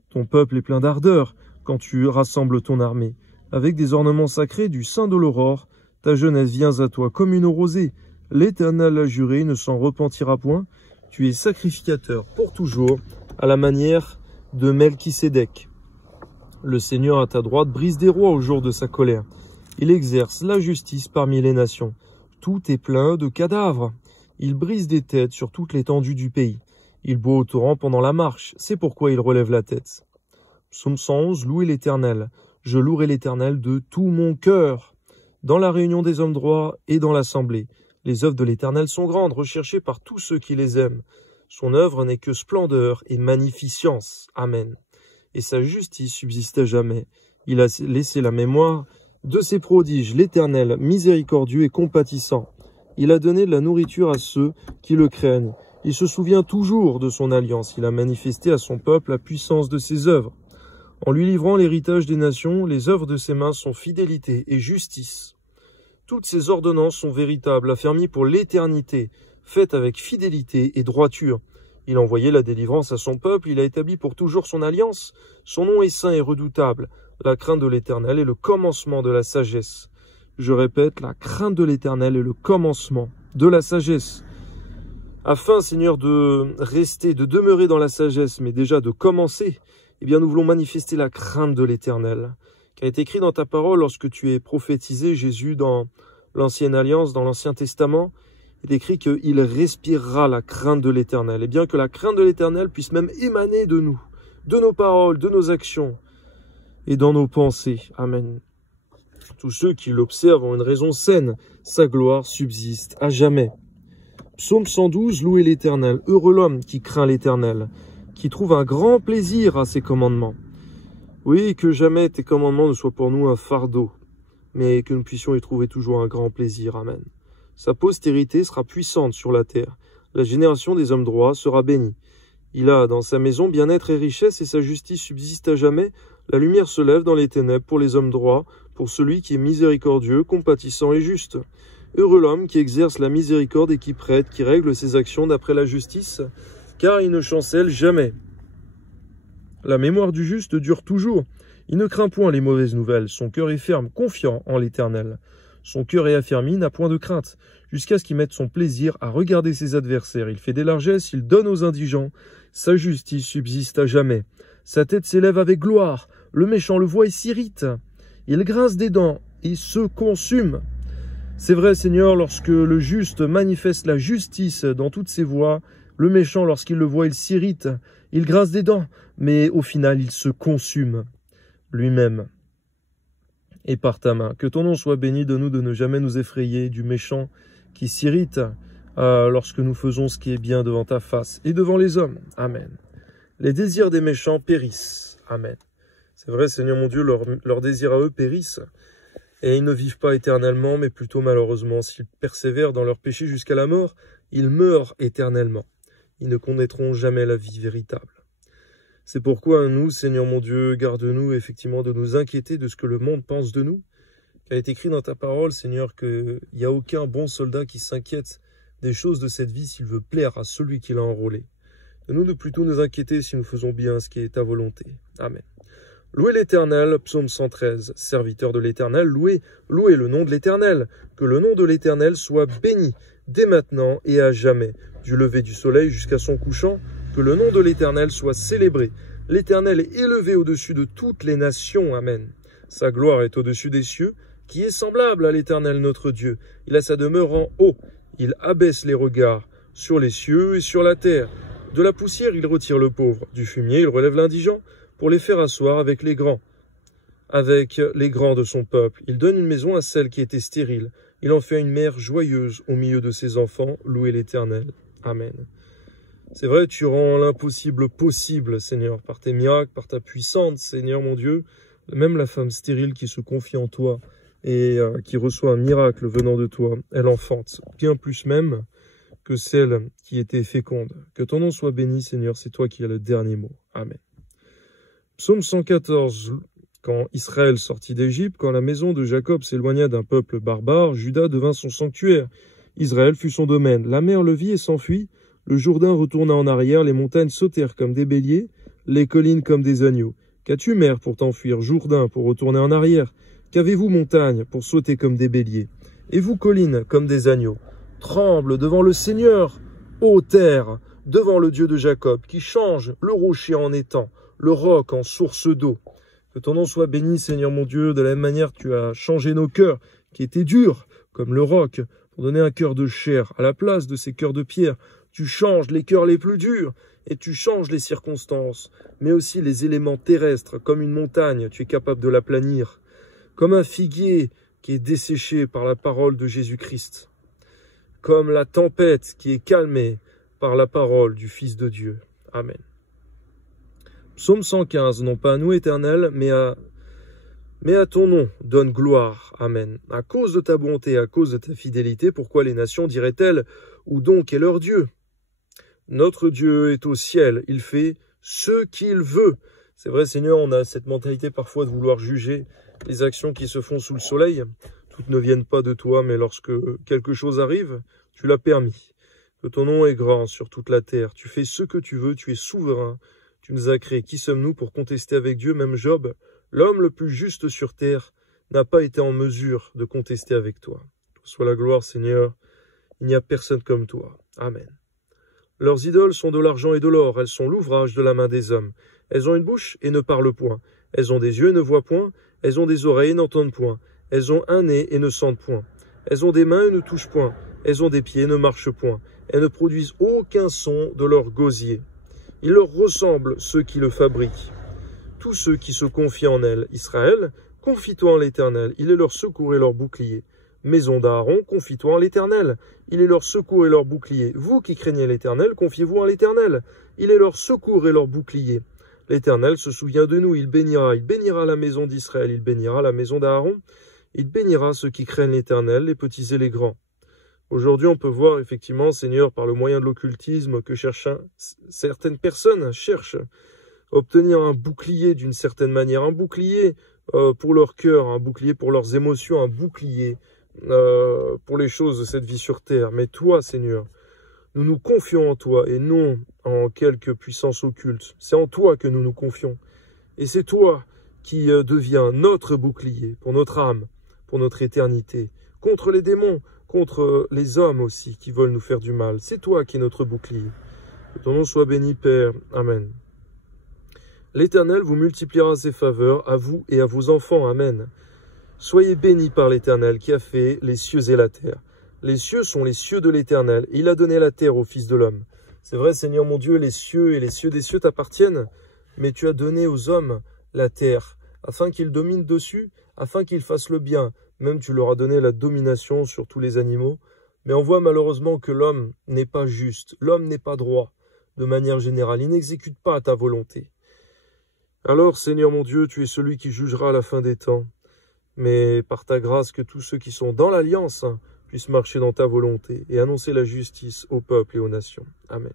Ton peuple est plein d'ardeur quand tu rassembles ton armée. Avec des ornements sacrés du sein de l'aurore, ta jeunesse vient à toi comme une rosée. L'Éternel l'a juré, ne s'en repentira point. Tu es sacrificateur pour toujours, à la manière de Melchisédek. Le Seigneur à ta droite brise des rois au jour de sa colère. Il exerce la justice parmi les nations. Tout est plein de cadavres. Il brise des têtes sur toute l'étendue du pays. Il boit au torrent pendant la marche. C'est pourquoi il relève la tête. Psaume 111, louez l'Éternel. Je louerai l'Éternel de tout mon cœur. Dans la réunion des hommes droits et dans l'assemblée, les œuvres de l'Éternel sont grandes, recherchées par tous ceux qui les aiment. Son œuvre n'est que splendeur et magnificence. Amen. Et sa justice subsiste à jamais. Il a laissé la mémoire de ses prodiges, l'Éternel, miséricordieux et compatissant. Il a donné de la nourriture à ceux qui le craignent. Il se souvient toujours de son alliance. Il a manifesté à son peuple la puissance de ses œuvres. En lui livrant l'héritage des nations, les œuvres de ses mains sont fidélité et justice. Toutes ses ordonnances sont véritables, affermies pour l'éternité, faites avec fidélité et droiture. Il a envoyé la délivrance à son peuple, il a établi pour toujours son alliance. Son nom est saint et redoutable. La crainte de l'Éternel est le commencement de la sagesse. Je répète, la crainte de l'Éternel est le commencement de la sagesse. Afin, Seigneur, de rester, de demeurer dans la sagesse, mais déjà de commencer, eh bien, nous voulons manifester la crainte de l'Éternel, qui a été écrit dans ta parole lorsque tu es prophétisé, Jésus, dans l'Ancienne Alliance, dans l'Ancien Testament. Il est écrit qu'il respirera la crainte de l'Éternel. Et bien que la crainte de l'Éternel puisse même émaner de nous, de nos paroles, de nos actions et dans nos pensées. Amen. Tous ceux qui l'observent ont une raison saine. Sa gloire subsiste à jamais. Psaume 112, louez l'Éternel. Heureux l'homme qui craint l'Éternel, qui trouve un grand plaisir à ses commandements. Oui, que jamais tes commandements ne soient pour nous un fardeau, mais que nous puissions y trouver toujours un grand plaisir. Amen. Sa postérité sera puissante sur la terre. La génération des hommes droits sera bénie. Il a dans sa maison bien-être et richesse, et sa justice subsiste à jamais. La lumière se lève dans les ténèbres pour les hommes droits, pour celui qui est miséricordieux, compatissant et juste. Heureux l'homme qui exerce la miséricorde et qui prête, qui règle ses actions d'après la justice, car il ne chancelle jamais. La mémoire du juste dure toujours. Il ne craint point les mauvaises nouvelles. Son cœur est ferme, confiant en l'Éternel. Son cœur est affermi, n'a point de crainte, jusqu'à ce qu'il mette son plaisir à regarder ses adversaires. Il fait des largesses, il donne aux indigents. Sa justice subsiste à jamais. Sa tête s'élève avec gloire. Le méchant le voit et s'irrite. Il grince des dents et se consume. C'est vrai, Seigneur, lorsque le juste manifeste la justice dans toutes ses voies, le méchant, lorsqu'il le voit, il s'irrite, il grince des dents, mais au final, il se consume lui-même. Et par ta main, que ton nom soit béni, de nous de ne jamais nous effrayer du méchant qui s'irrite lorsque nous faisons ce qui est bien devant ta face et devant les hommes. Amen. Les désirs des méchants périssent. Amen. C'est vrai, Seigneur mon Dieu, leurs désirs à eux périssent. Et ils ne vivent pas éternellement, mais plutôt malheureusement, s'ils persévèrent dans leur péché jusqu'à la mort, ils meurent éternellement. Ils ne connaîtront jamais la vie véritable. C'est pourquoi nous, Seigneur mon Dieu, garde-nous effectivement de nous inquiéter de ce que le monde pense de nous. Il a été écrit dans ta parole, Seigneur, qu'il n'y a aucun bon soldat qui s'inquiète des choses de cette vie s'il veut plaire à celui qui l'a enrôlé. De nous de plutôt nous inquiéter si nous faisons bien ce qui est ta volonté. Amen. Louez l'Éternel, psaume 113, serviteur de l'Éternel, louez le nom de l'Éternel, que le nom de l'Éternel soit béni, dès maintenant et à jamais, du lever du soleil jusqu'à son couchant, que le nom de l'Éternel soit célébré. L'Éternel est élevé au-dessus de toutes les nations, amen. Sa gloire est au-dessus des cieux, qui est semblable à l'Éternel notre Dieu. Il a sa demeure en haut, il abaisse les regards sur les cieux et sur la terre. De la poussière il retire le pauvre, du fumier il relève l'indigent, pour les faire asseoir avec les grands de son peuple. Il donne une maison à celle qui était stérile. Il en fait une mère joyeuse au milieu de ses enfants. Louez l'Éternel. Amen. C'est vrai, tu rends l'impossible possible, Seigneur, par tes miracles, par ta puissance, Seigneur mon Dieu. Même la femme stérile qui se confie en toi et qui reçoit un miracle venant de toi, elle enfante, bien plus même que celle qui était féconde. Que ton nom soit béni, Seigneur, c'est toi qui as le dernier mot. Amen. Psaume 114. Quand Israël sortit d'Égypte, quand la maison de Jacob s'éloigna d'un peuple barbare, Juda devint son sanctuaire. Israël fut son domaine. La mer le vit et s'enfuit. Le Jourdain retourna en arrière, les montagnes sautèrent comme des béliers, les collines comme des agneaux. Qu'as-tu, mer, pour t'enfuir, Jourdain, pour retourner en arrière? Qu'avez-vous, montagne, pour sauter comme des béliers? Et vous, collines, comme des agneaux? Tremble devant le Seigneur, ô terre, devant le Dieu de Jacob, qui change le rocher en étang, le roc en source d'eau. Que ton nom soit béni, Seigneur mon Dieu, de la même manière que tu as changé nos cœurs, qui étaient durs, comme le roc, pour donner un cœur de chair à la place de ces cœurs de pierre. Tu changes les cœurs les plus durs, et tu changes les circonstances, mais aussi les éléments terrestres, comme une montagne, tu es capable de l'aplanir, comme un figuier qui est desséché par la parole de Jésus-Christ, comme la tempête qui est calmée par la parole du Fils de Dieu. Amen. Psaume 115, non pas à nous, Éternel, mais à ton nom, donne gloire. Amen. À cause de ta bonté, à cause de ta fidélité, pourquoi les nations diraient-elles, où donc est leur Dieu? Notre Dieu est au ciel, il fait ce qu'il veut. C'est vrai, Seigneur, on a cette mentalité parfois de vouloir juger les actions qui se font sous le soleil. Toutes ne viennent pas de toi, mais lorsque quelque chose arrive, tu l'as permis. Que ton nom est grand sur toute la terre. Tu fais ce que tu veux, tu es souverain. Tu nous as créés. Qui sommes-nous pour contester avec Dieu? Même Job, l'homme le plus juste sur terre, n'a pas été en mesure de contester avec toi. Sois la gloire, Seigneur. Il n'y a personne comme toi. Amen. Leurs idoles sont de l'argent et de l'or. Elles sont l'ouvrage de la main des hommes. Elles ont une bouche et ne parlent point. Elles ont des yeux et ne voient point. Elles ont des oreilles et n'entendent point. Elles ont un nez et ne sentent point. Elles ont des mains et ne touchent point. Elles ont des pieds et ne marchent point. Elles ne produisent aucun son de leur gosier. Il leur ressemble ceux qui le fabriquent. Tous ceux qui se confient en elles. Israël, confie-toi en l'Éternel. Il est leur secours et leur bouclier. Maison d'Aaron, confie-toi en l'Éternel. Il est leur secours et leur bouclier. Vous qui craignez l'Éternel, confiez-vous en l'Éternel. Il est leur secours et leur bouclier. L'Éternel se souvient de nous, il bénira la maison d'Israël, il bénira la maison d'Aaron, il bénira ceux qui craignent l'Éternel, les petits et les grands. Aujourd'hui, on peut voir effectivement, Seigneur, par le moyen de l'occultisme, que certaines personnes cherchent à obtenir un bouclier d'une certaine manière, un bouclier pour leur cœur, un bouclier pour leurs émotions, un bouclier pour les choses de cette vie sur terre. Mais toi, Seigneur, nous nous confions en toi et non en quelque puissance occulte. C'est en toi que nous nous confions. Et c'est toi qui deviens notre bouclier pour notre âme, pour notre éternité, contre les démons, contre les hommes aussi qui veulent nous faire du mal. C'est toi qui es notre bouclier. Que ton nom soit béni, Père. Amen. L'Éternel vous multipliera ses faveurs à vous et à vos enfants. Amen. Soyez bénis par l'Éternel qui a fait les cieux et la terre. Les cieux sont les cieux de l'Éternel. Il a donné la terre au Fils de l'homme. C'est vrai, Seigneur mon Dieu, les cieux et les cieux des cieux t'appartiennent, mais tu as donné aux hommes la terre, afin qu'ils dominent dessus, afin qu'ils fassent le bien. Même tu leur as donné la domination sur tous les animaux. Mais on voit malheureusement que l'homme n'est pas juste, l'homme n'est pas droit, de manière générale. Il n'exécute pas ta volonté. Alors, Seigneur mon Dieu, tu es celui qui jugera à la fin des temps. Mais par ta grâce, que tous ceux qui sont dans l'alliance puissent marcher dans ta volonté et annoncer la justice au peuple et aux nations. Amen.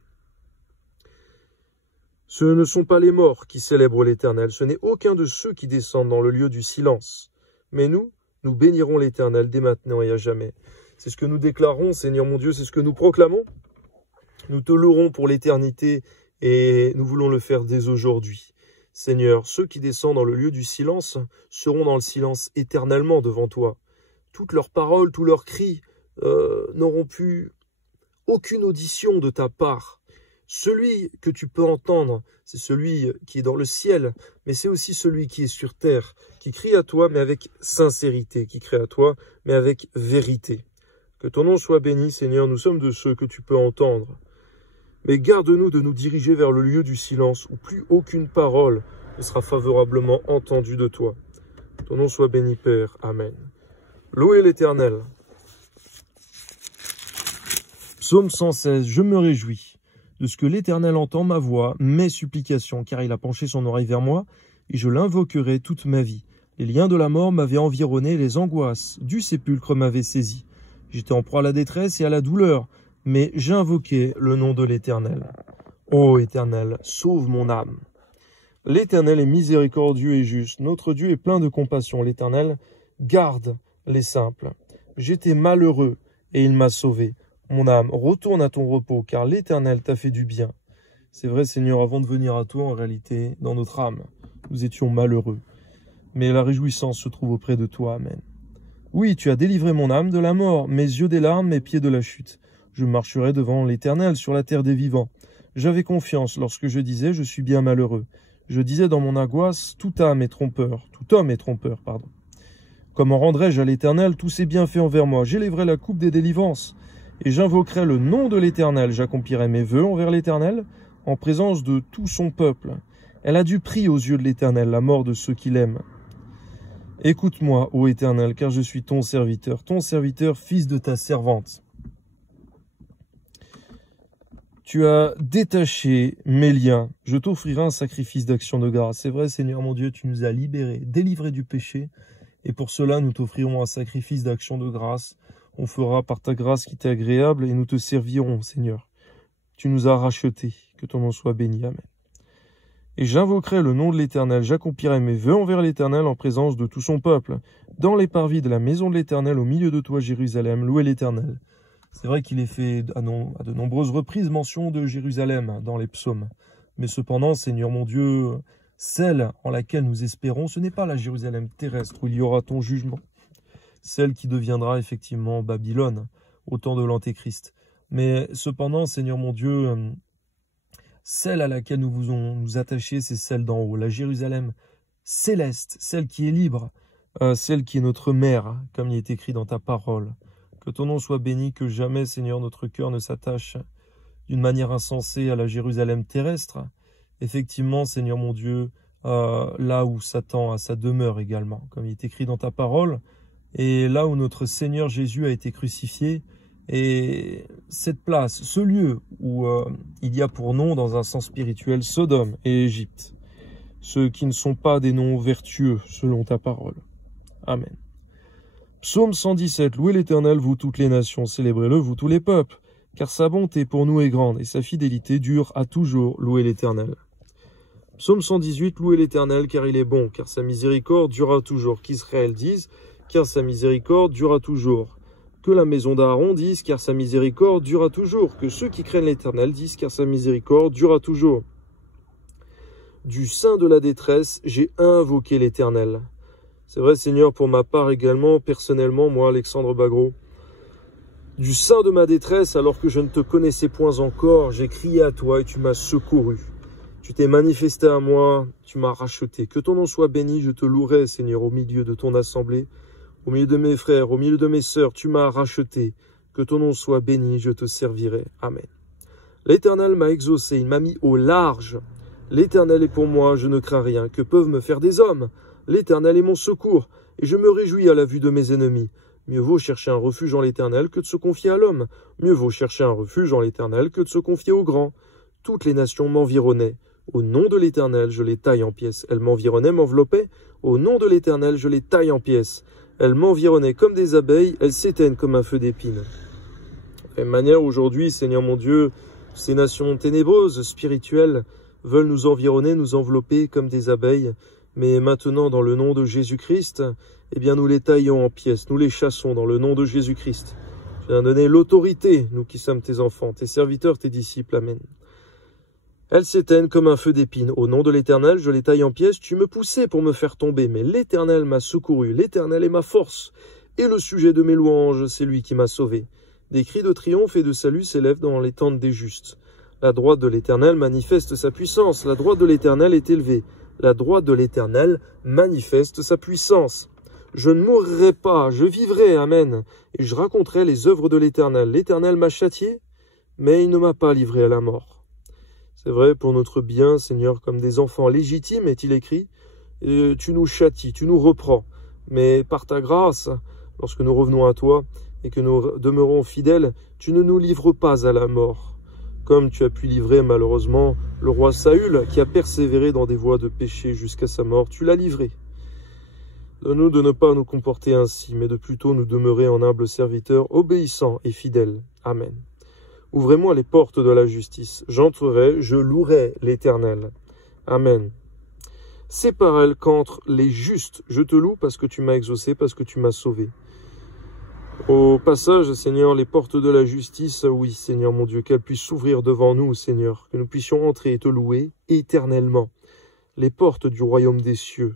Ce ne sont pas les morts qui célèbrent l'Éternel, ce n'est aucun de ceux qui descendent dans le lieu du silence. Mais nous bénirons l'Éternel dès maintenant et à jamais. C'est ce que nous déclarons, Seigneur mon Dieu, c'est ce que nous proclamons. Nous te louerons pour l'éternité et nous voulons le faire dès aujourd'hui. Seigneur, ceux qui descendent dans le lieu du silence seront dans le silence éternellement devant toi. Toutes leurs paroles, tous leurs cris n'auront plus aucune audition de ta part. Celui que tu peux entendre, c'est celui qui est dans le ciel, mais c'est aussi celui qui est sur terre, qui crie à toi, mais avec sincérité, qui crie à toi, mais avec vérité. Que ton nom soit béni, Seigneur, nous sommes de ceux que tu peux entendre. Mais garde-nous de nous diriger vers le lieu du silence, où plus aucune parole ne sera favorablement entendue de toi. Ton nom soit béni, Père. Amen. Louez l'Éternel. Psaume 116. Je me réjouis de ce que l'Éternel entend ma voix, mes supplications, car il a penché son oreille vers moi, et je l'invoquerai toute ma vie. Les liens de la mort m'avaient environné, les angoisses du sépulcre m'avaient saisi. J'étais en proie à la détresse et à la douleur. mais j'invoquai le nom de l'Éternel. Ô Éternel, sauve mon âme. L'Éternel est miséricordieux et juste. Notre Dieu est plein de compassion. L'Éternel garde les simples. J'étais malheureux et il m'a sauvé. Mon âme, retourne à ton repos, car l'Éternel t'a fait du bien. C'est vrai, Seigneur, avant de venir à toi, en réalité, dans notre âme, nous étions malheureux. Mais la réjouissance se trouve auprès de toi. Amen. Oui, tu as délivré mon âme de la mort, mes yeux des larmes, mes pieds de la chute. Je marcherai devant l'Éternel sur la terre des vivants. J'avais confiance lorsque je disais, je suis bien malheureux. Je disais dans mon angoisse, tout homme est trompeur. Comment rendrai-je à l'Éternel tous ses bienfaits envers moi? J'élèverai la coupe des délivrances, et j'invoquerai le nom de l'Éternel. J'accomplirai mes vœux envers l'Éternel, en présence de tout son peuple. Elle a du prix aux yeux de l'Éternel, la mort de ceux qui l'aiment. Écoute-moi, ô Éternel, car je suis ton serviteur, fils de ta servante. Tu as détaché mes liens. Je t'offrirai un sacrifice d'action de grâce. C'est vrai, Seigneur mon Dieu, tu nous as libérés, délivrés du péché. Et pour cela, nous t'offrirons un sacrifice d'action de grâce. On fera par ta grâce qui t'est agréable et nous te servirons, Seigneur. Tu nous as rachetés. Que ton nom soit béni. Amen. Et j'invoquerai le nom de l'Éternel. J'accomplirai mes vœux envers l'Éternel en présence de tout son peuple. Dans les parvis de la maison de l'Éternel, au milieu de toi, Jérusalem, louez l'Éternel. C'est vrai qu'il est fait à de nombreuses reprises mention de Jérusalem dans les psaumes. Mais cependant, Seigneur mon Dieu, celle en laquelle nous espérons, ce n'est pas la Jérusalem terrestre où il y aura ton jugement. Celle qui deviendra effectivement Babylone au temps de l'Antéchrist. Mais cependant, Seigneur mon Dieu, celle à laquelle nous voulons nous attacher, c'est celle d'en haut, la Jérusalem céleste, celle qui est libre, celle qui est notre mère, comme il est écrit dans ta parole. Que ton nom soit béni, que jamais, Seigneur, notre cœur ne s'attache d'une manière insensée à la Jérusalem terrestre. Effectivement, Seigneur mon Dieu, là où Satan a sa demeure également, comme il est écrit dans ta parole, et là où notre Seigneur Jésus a été crucifié, et cette place, ce lieu où il y a pour nom, dans un sens spirituel, Sodome et Égypte, ceux qui ne sont pas des noms vertueux selon ta parole. Amen. Psaume 117, louez l'Éternel, vous toutes les nations, célébrez-le, vous tous les peuples, car sa bonté pour nous est grande, et sa fidélité dure à toujours, louez l'Éternel. Psaume 118, louez l'Éternel, car il est bon, car sa miséricorde durera toujours. Qu'Israël dise, car sa miséricorde durera toujours. Que la maison d'Aaron dise, car sa miséricorde durera toujours. Que ceux qui craignent l'Éternel disent, car sa miséricorde durera toujours. Du sein de la détresse, j'ai invoqué l'Éternel. C'est vrai, Seigneur, pour ma part également, personnellement, moi, Alexandre Bagro, du sein de ma détresse, alors que je ne te connaissais point encore, j'ai crié à toi et tu m'as secouru. Tu t'es manifesté à moi, tu m'as racheté. Que ton nom soit béni, je te louerai, Seigneur, au milieu de ton assemblée, au milieu de mes frères, au milieu de mes sœurs, tu m'as racheté. Que ton nom soit béni, je te servirai. Amen. L'Éternel m'a exaucé, il m'a mis au large. L'Éternel est pour moi, je ne crains rien. Que peuvent me faire des hommes? L'Éternel est mon secours, et je me réjouis à la vue de mes ennemis. Mieux vaut chercher un refuge en l'Éternel que de se confier à l'homme. Mieux vaut chercher un refuge en l'Éternel que de se confier au grand. Toutes les nations m'environnaient. Au nom de l'Éternel, je les taille en pièces. Elles m'environnaient, m'enveloppaient. Au nom de l'Éternel, je les taille en pièces. Elles m'environnaient comme des abeilles, elles s'éteignent comme un feu d'épines. De la même manière, aujourd'hui, Seigneur mon Dieu, ces nations ténébreuses, spirituelles, veulent nous environner, nous envelopper comme des abeilles. Mais maintenant, dans le nom de Jésus-Christ, eh bien, nous les taillons en pièces, nous les chassons dans le nom de Jésus-Christ. Tu as donné l'autorité, nous qui sommes tes enfants, tes serviteurs, tes disciples. Amen. Elles s'éteignent comme un feu d'épines. Au nom de l'Éternel, je les taille en pièces. Tu me poussais pour me faire tomber, mais l'Éternel m'a secouru. L'Éternel est ma force. Et le sujet de mes louanges, c'est lui qui m'a sauvé. Des cris de triomphe et de salut s'élèvent dans les tentes des justes. La droite de l'Éternel manifeste sa puissance. La droite de l'Éternel est élevée. La droite de l'Éternel manifeste sa puissance. Je ne mourrai pas, je vivrai, amen, et je raconterai les œuvres de l'Éternel. L'Éternel m'a châtié, mais il ne m'a pas livré à la mort. C'est vrai, pour notre bien, Seigneur, comme des enfants légitimes, est-il écrit, tu nous châties, tu nous reprends, mais par ta grâce, lorsque nous revenons à toi et que nous demeurons fidèles, tu ne nous livres pas à la mort. Comme tu as pu livrer malheureusement le roi Saül, qui a persévéré dans des voies de péché jusqu'à sa mort, tu l'as livré. Donne-nous de ne pas nous comporter ainsi, mais de plutôt nous demeurer en humbles serviteurs, obéissants et fidèles. Amen. Ouvrez-moi les portes de la justice. J'entrerai, je louerai l'Éternel. Amen. C'est par elle qu'entrent les justes. Je te loue parce que tu m'as exaucé, parce que tu m'as sauvé. Au passage, Seigneur, les portes de la justice, oui, Seigneur mon Dieu, qu'elles puissent s'ouvrir devant nous, Seigneur, que nous puissions entrer et te louer éternellement. Les portes du royaume des cieux.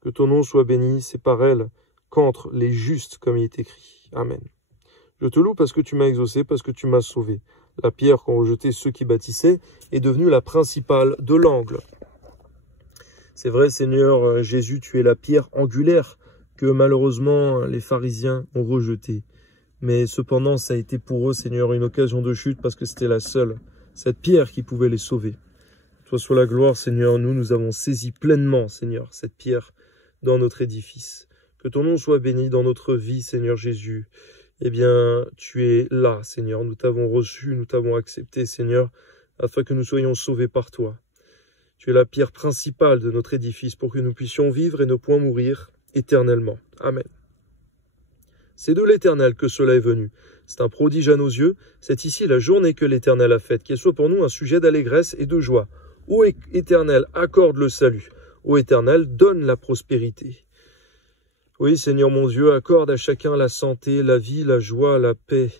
Que ton nom soit béni, c'est par elles qu'entrent les justes, comme il est écrit. Amen. Je te loue parce que tu m'as exaucé, parce que tu m'as sauvé. La pierre qu'ont rejetée ceux qui bâtissaient est devenue la principale de l'angle. C'est vrai, Seigneur Jésus, tu es la pierre angulaire que malheureusement les pharisiens ont rejetée. Mais cependant, ça a été pour eux, Seigneur, une occasion de chute parce que c'était la seule, cette pierre qui pouvait les sauver. Toi soit la gloire, Seigneur, nous avons saisi pleinement, Seigneur, cette pierre dans notre édifice. Que ton nom soit béni dans notre vie, Seigneur Jésus. Eh bien, tu es là, Seigneur. Nous t'avons reçu, nous t'avons accepté, Seigneur, afin que nous soyons sauvés par toi. Tu es la pierre principale de notre édifice pour que nous puissions vivre et ne point mourir éternellement. Amen. C'est de l'Éternel que cela est venu. C'est un prodige à nos yeux. C'est ici la journée que l'Éternel a faite, qu'elle soit pour nous un sujet d'allégresse et de joie. Ô Éternel, accorde le salut. Ô Éternel, donne la prospérité. Oui, Seigneur mon Dieu, accorde à chacun la santé, la vie, la joie, la paix,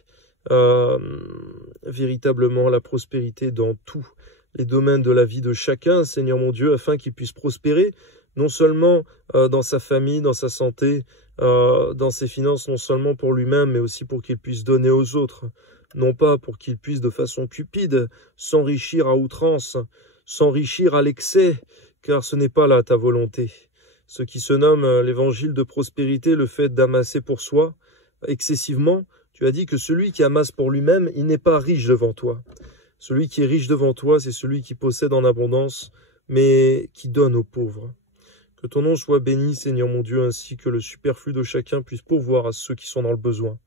véritablement la prospérité dans tous les domaines de la vie de chacun, Seigneur mon Dieu, afin qu'il puisse prospérer, non seulement dans sa famille, dans sa santé, dans ses finances, non seulement pour lui-même, mais aussi pour qu'il puisse donner aux autres, non pas pour qu'il puisse de façon cupide s'enrichir à outrance, s'enrichir à l'excès, car ce n'est pas là ta volonté. Ce qui se nomme l'évangile de prospérité, le fait d'amasser pour soi excessivement, tu as dit que celui qui amasse pour lui-même, il n'est pas riche devant toi. Celui qui est riche devant toi, c'est celui qui possède en abondance, mais qui donne aux pauvres. Que ton nom soit béni, Seigneur mon Dieu, ainsi que le superflu de chacun puisse pourvoir à ceux qui sont dans le besoin.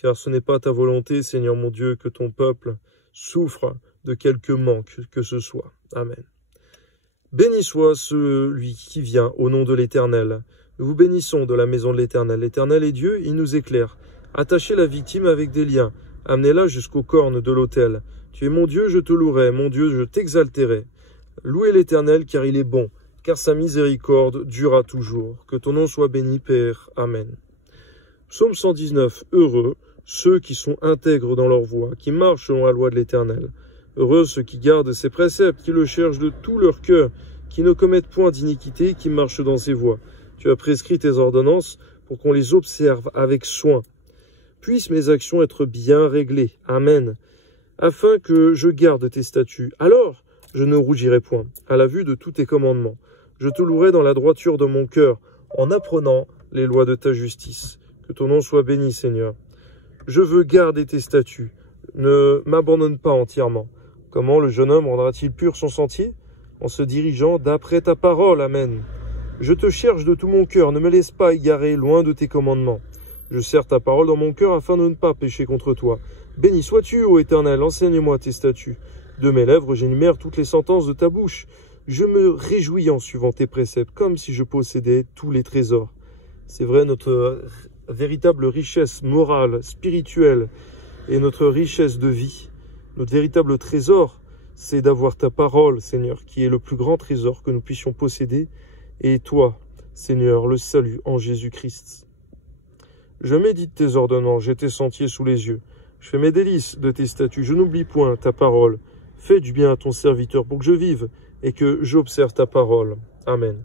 Car ce n'est pas ta volonté, Seigneur mon Dieu, que ton peuple souffre de quelque manque que ce soit. Amen. Béni soit celui qui vient au nom de l'Éternel. Nous vous bénissons de la maison de l'Éternel. L'Éternel est Dieu, il nous éclaire. Attachez la victime avec des liens. Amenez-la jusqu'aux cornes de l'autel. Tu es mon Dieu, je te louerai. Mon Dieu, je t'exalterai. Louez l'Éternel, car il est bon, car sa miséricorde durera toujours. Que ton nom soit béni, Père. Amen. Psaume 119. Heureux ceux qui sont intègres dans leur voie, qui marchent selon la loi de l'Éternel. Heureux ceux qui gardent ses préceptes, qui le cherchent de tout leur cœur, qui ne commettent point d'iniquité, qui marchent dans ses voies. Tu as prescrit tes ordonnances pour qu'on les observe avec soin. Puissent mes actions être bien réglées. Amen. Afin que je garde tes statuts. Alors, je ne rougirai point à la vue de tous tes commandements. Je te louerai dans la droiture de mon cœur, en apprenant les lois de ta justice. Que ton nom soit béni, Seigneur. Je veux garder tes statuts. Ne m'abandonne pas entièrement. Comment le jeune homme rendra-t-il pur son sentier? En se dirigeant d'après ta parole. Amen. Je te cherche de tout mon cœur. Ne me laisse pas égarer loin de tes commandements. Je serre ta parole dans mon cœur afin de ne pas pécher contre toi. Béni sois-tu, ô Éternel, enseigne-moi tes statuts. De mes lèvres, j'énumère toutes les sentences de ta bouche. Je me réjouis en suivant tes préceptes, comme si je possédais tous les trésors. C'est vrai, notre véritable richesse morale, spirituelle et notre richesse de vie, notre véritable trésor, c'est d'avoir ta parole, Seigneur, qui est le plus grand trésor que nous puissions posséder. Et toi, Seigneur, le salut en Jésus-Christ. Je médite tes ordonnances, j'ai tes sentiers sous les yeux. Je fais mes délices de tes statuts, je n'oublie point ta parole. Fais du bien à ton serviteur pour que je vive et que j'observe ta parole. Amen.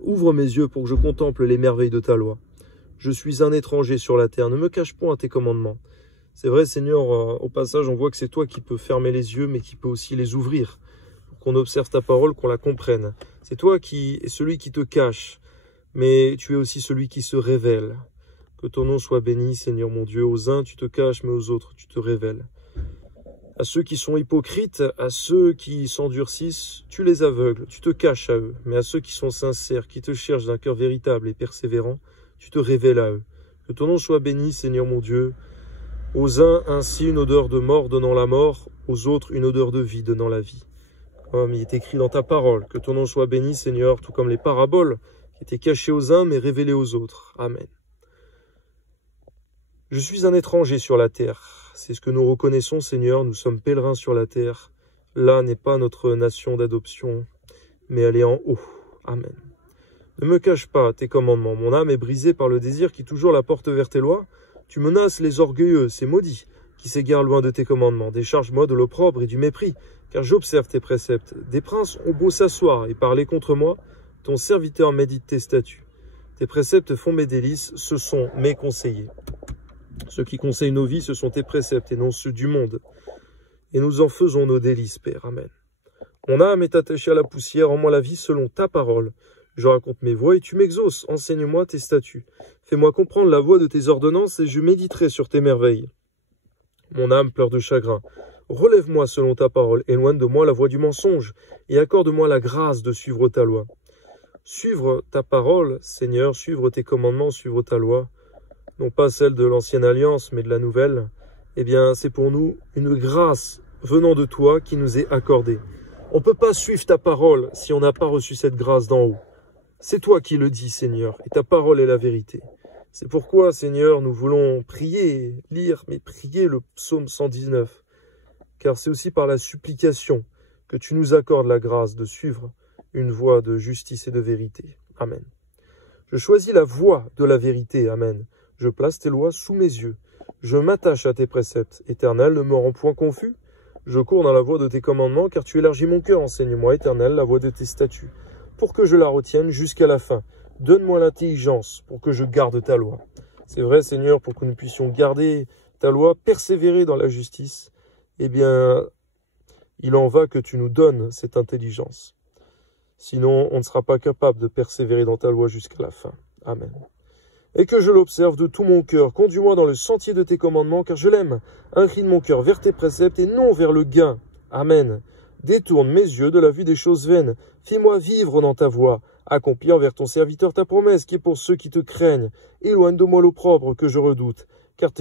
Ouvre mes yeux pour que je contemple les merveilles de ta loi. Je suis un étranger sur la terre, ne me cache point tes commandements. C'est vrai, Seigneur, au passage, on voit que c'est toi qui peux fermer les yeux, mais qui peux aussi les ouvrir, pour qu'on observe ta parole, qu'on la comprenne. C'est toi qui es celui qui te cache, mais tu es aussi celui qui se révèle. Que ton nom soit béni, Seigneur mon Dieu. Aux uns, tu te caches, mais aux autres, tu te révèles. À ceux qui sont hypocrites, à ceux qui s'endurcissent, tu les aveugles, tu te caches à eux. Mais à ceux qui sont sincères, qui te cherchent d'un cœur véritable et persévérant, tu te révèles à eux. Que ton nom soit béni, Seigneur mon Dieu. Aux uns, ainsi, une odeur de mort donnant la mort, aux autres, une odeur de vie donnant la vie. Comme il est écrit dans ta parole, que ton nom soit béni, Seigneur, tout comme les paraboles qui étaient cachées aux uns, mais révélées aux autres. Amen. Je suis un étranger sur la terre. C'est ce que nous reconnaissons, Seigneur, nous sommes pèlerins sur la terre. Là n'est pas notre nation d'adoption, mais elle est en haut. Amen. Ne me cache pas tes commandements. Mon âme est brisée par le désir qui toujours la porte vers tes lois. Tu menaces les orgueilleux, ces maudits, qui s'égarent loin de tes commandements. Décharge-moi de l'opprobre et du mépris, car j'observe tes préceptes. Des princes ont beau s'asseoir et parler contre moi, ton serviteur médite tes statuts. Tes préceptes font mes délices, ce sont mes conseillers. Ceux qui conseillent nos vies, ce sont tes préceptes et non ceux du monde. Et nous en faisons nos délices, Père. Amen. Mon âme est attachée à la poussière, rends-moi la vie selon ta parole. Je raconte mes voies et tu m'exauces, enseigne-moi tes statuts. Fais-moi comprendre la voie de tes ordonnances et je méditerai sur tes merveilles. Mon âme pleure de chagrin. Relève-moi selon ta parole, éloigne de moi la voie du mensonge et accorde-moi la grâce de suivre ta loi. Suivre ta parole, Seigneur, suivre tes commandements, suivre ta loi, non pas celle de l'ancienne alliance, mais de la nouvelle, eh bien, c'est pour nous une grâce venant de toi qui nous est accordée. On ne peut pas suivre ta parole si on n'a pas reçu cette grâce d'en haut. C'est toi qui le dis, Seigneur, et ta parole est la vérité. C'est pourquoi, Seigneur, nous voulons prier, lire, mais prier le psaume 119, car c'est aussi par la supplication que tu nous accordes la grâce de suivre une voie de justice et de vérité. Amen. Je choisis la voie de la vérité. Amen. Je place tes lois sous mes yeux. Je m'attache à tes préceptes. Éternel, ne me rends point confus. Je cours dans la voie de tes commandements, car tu élargis mon cœur. Enseigne-moi, Éternel, la voie de tes statuts, pour que je la retienne jusqu'à la fin. Donne-moi l'intelligence pour que je garde ta loi. C'est vrai, Seigneur, pour que nous puissions garder ta loi, persévérer dans la justice, eh bien, il en va que tu nous donnes cette intelligence. Sinon, on ne sera pas capable de persévérer dans ta loi jusqu'à la fin. Amen. Et que je l'observe de tout mon cœur. Conduis-moi dans le sentier de tes commandements, car je l'aime. Incline mon cœur vers tes préceptes et non vers le gain. Amen. Détourne mes yeux de la vue des choses vaines. Fais-moi vivre dans ta voie. Accomplis envers ton serviteur ta promesse, qui est pour ceux qui te craignent. Éloigne de moi l'opprobre que je redoute. Car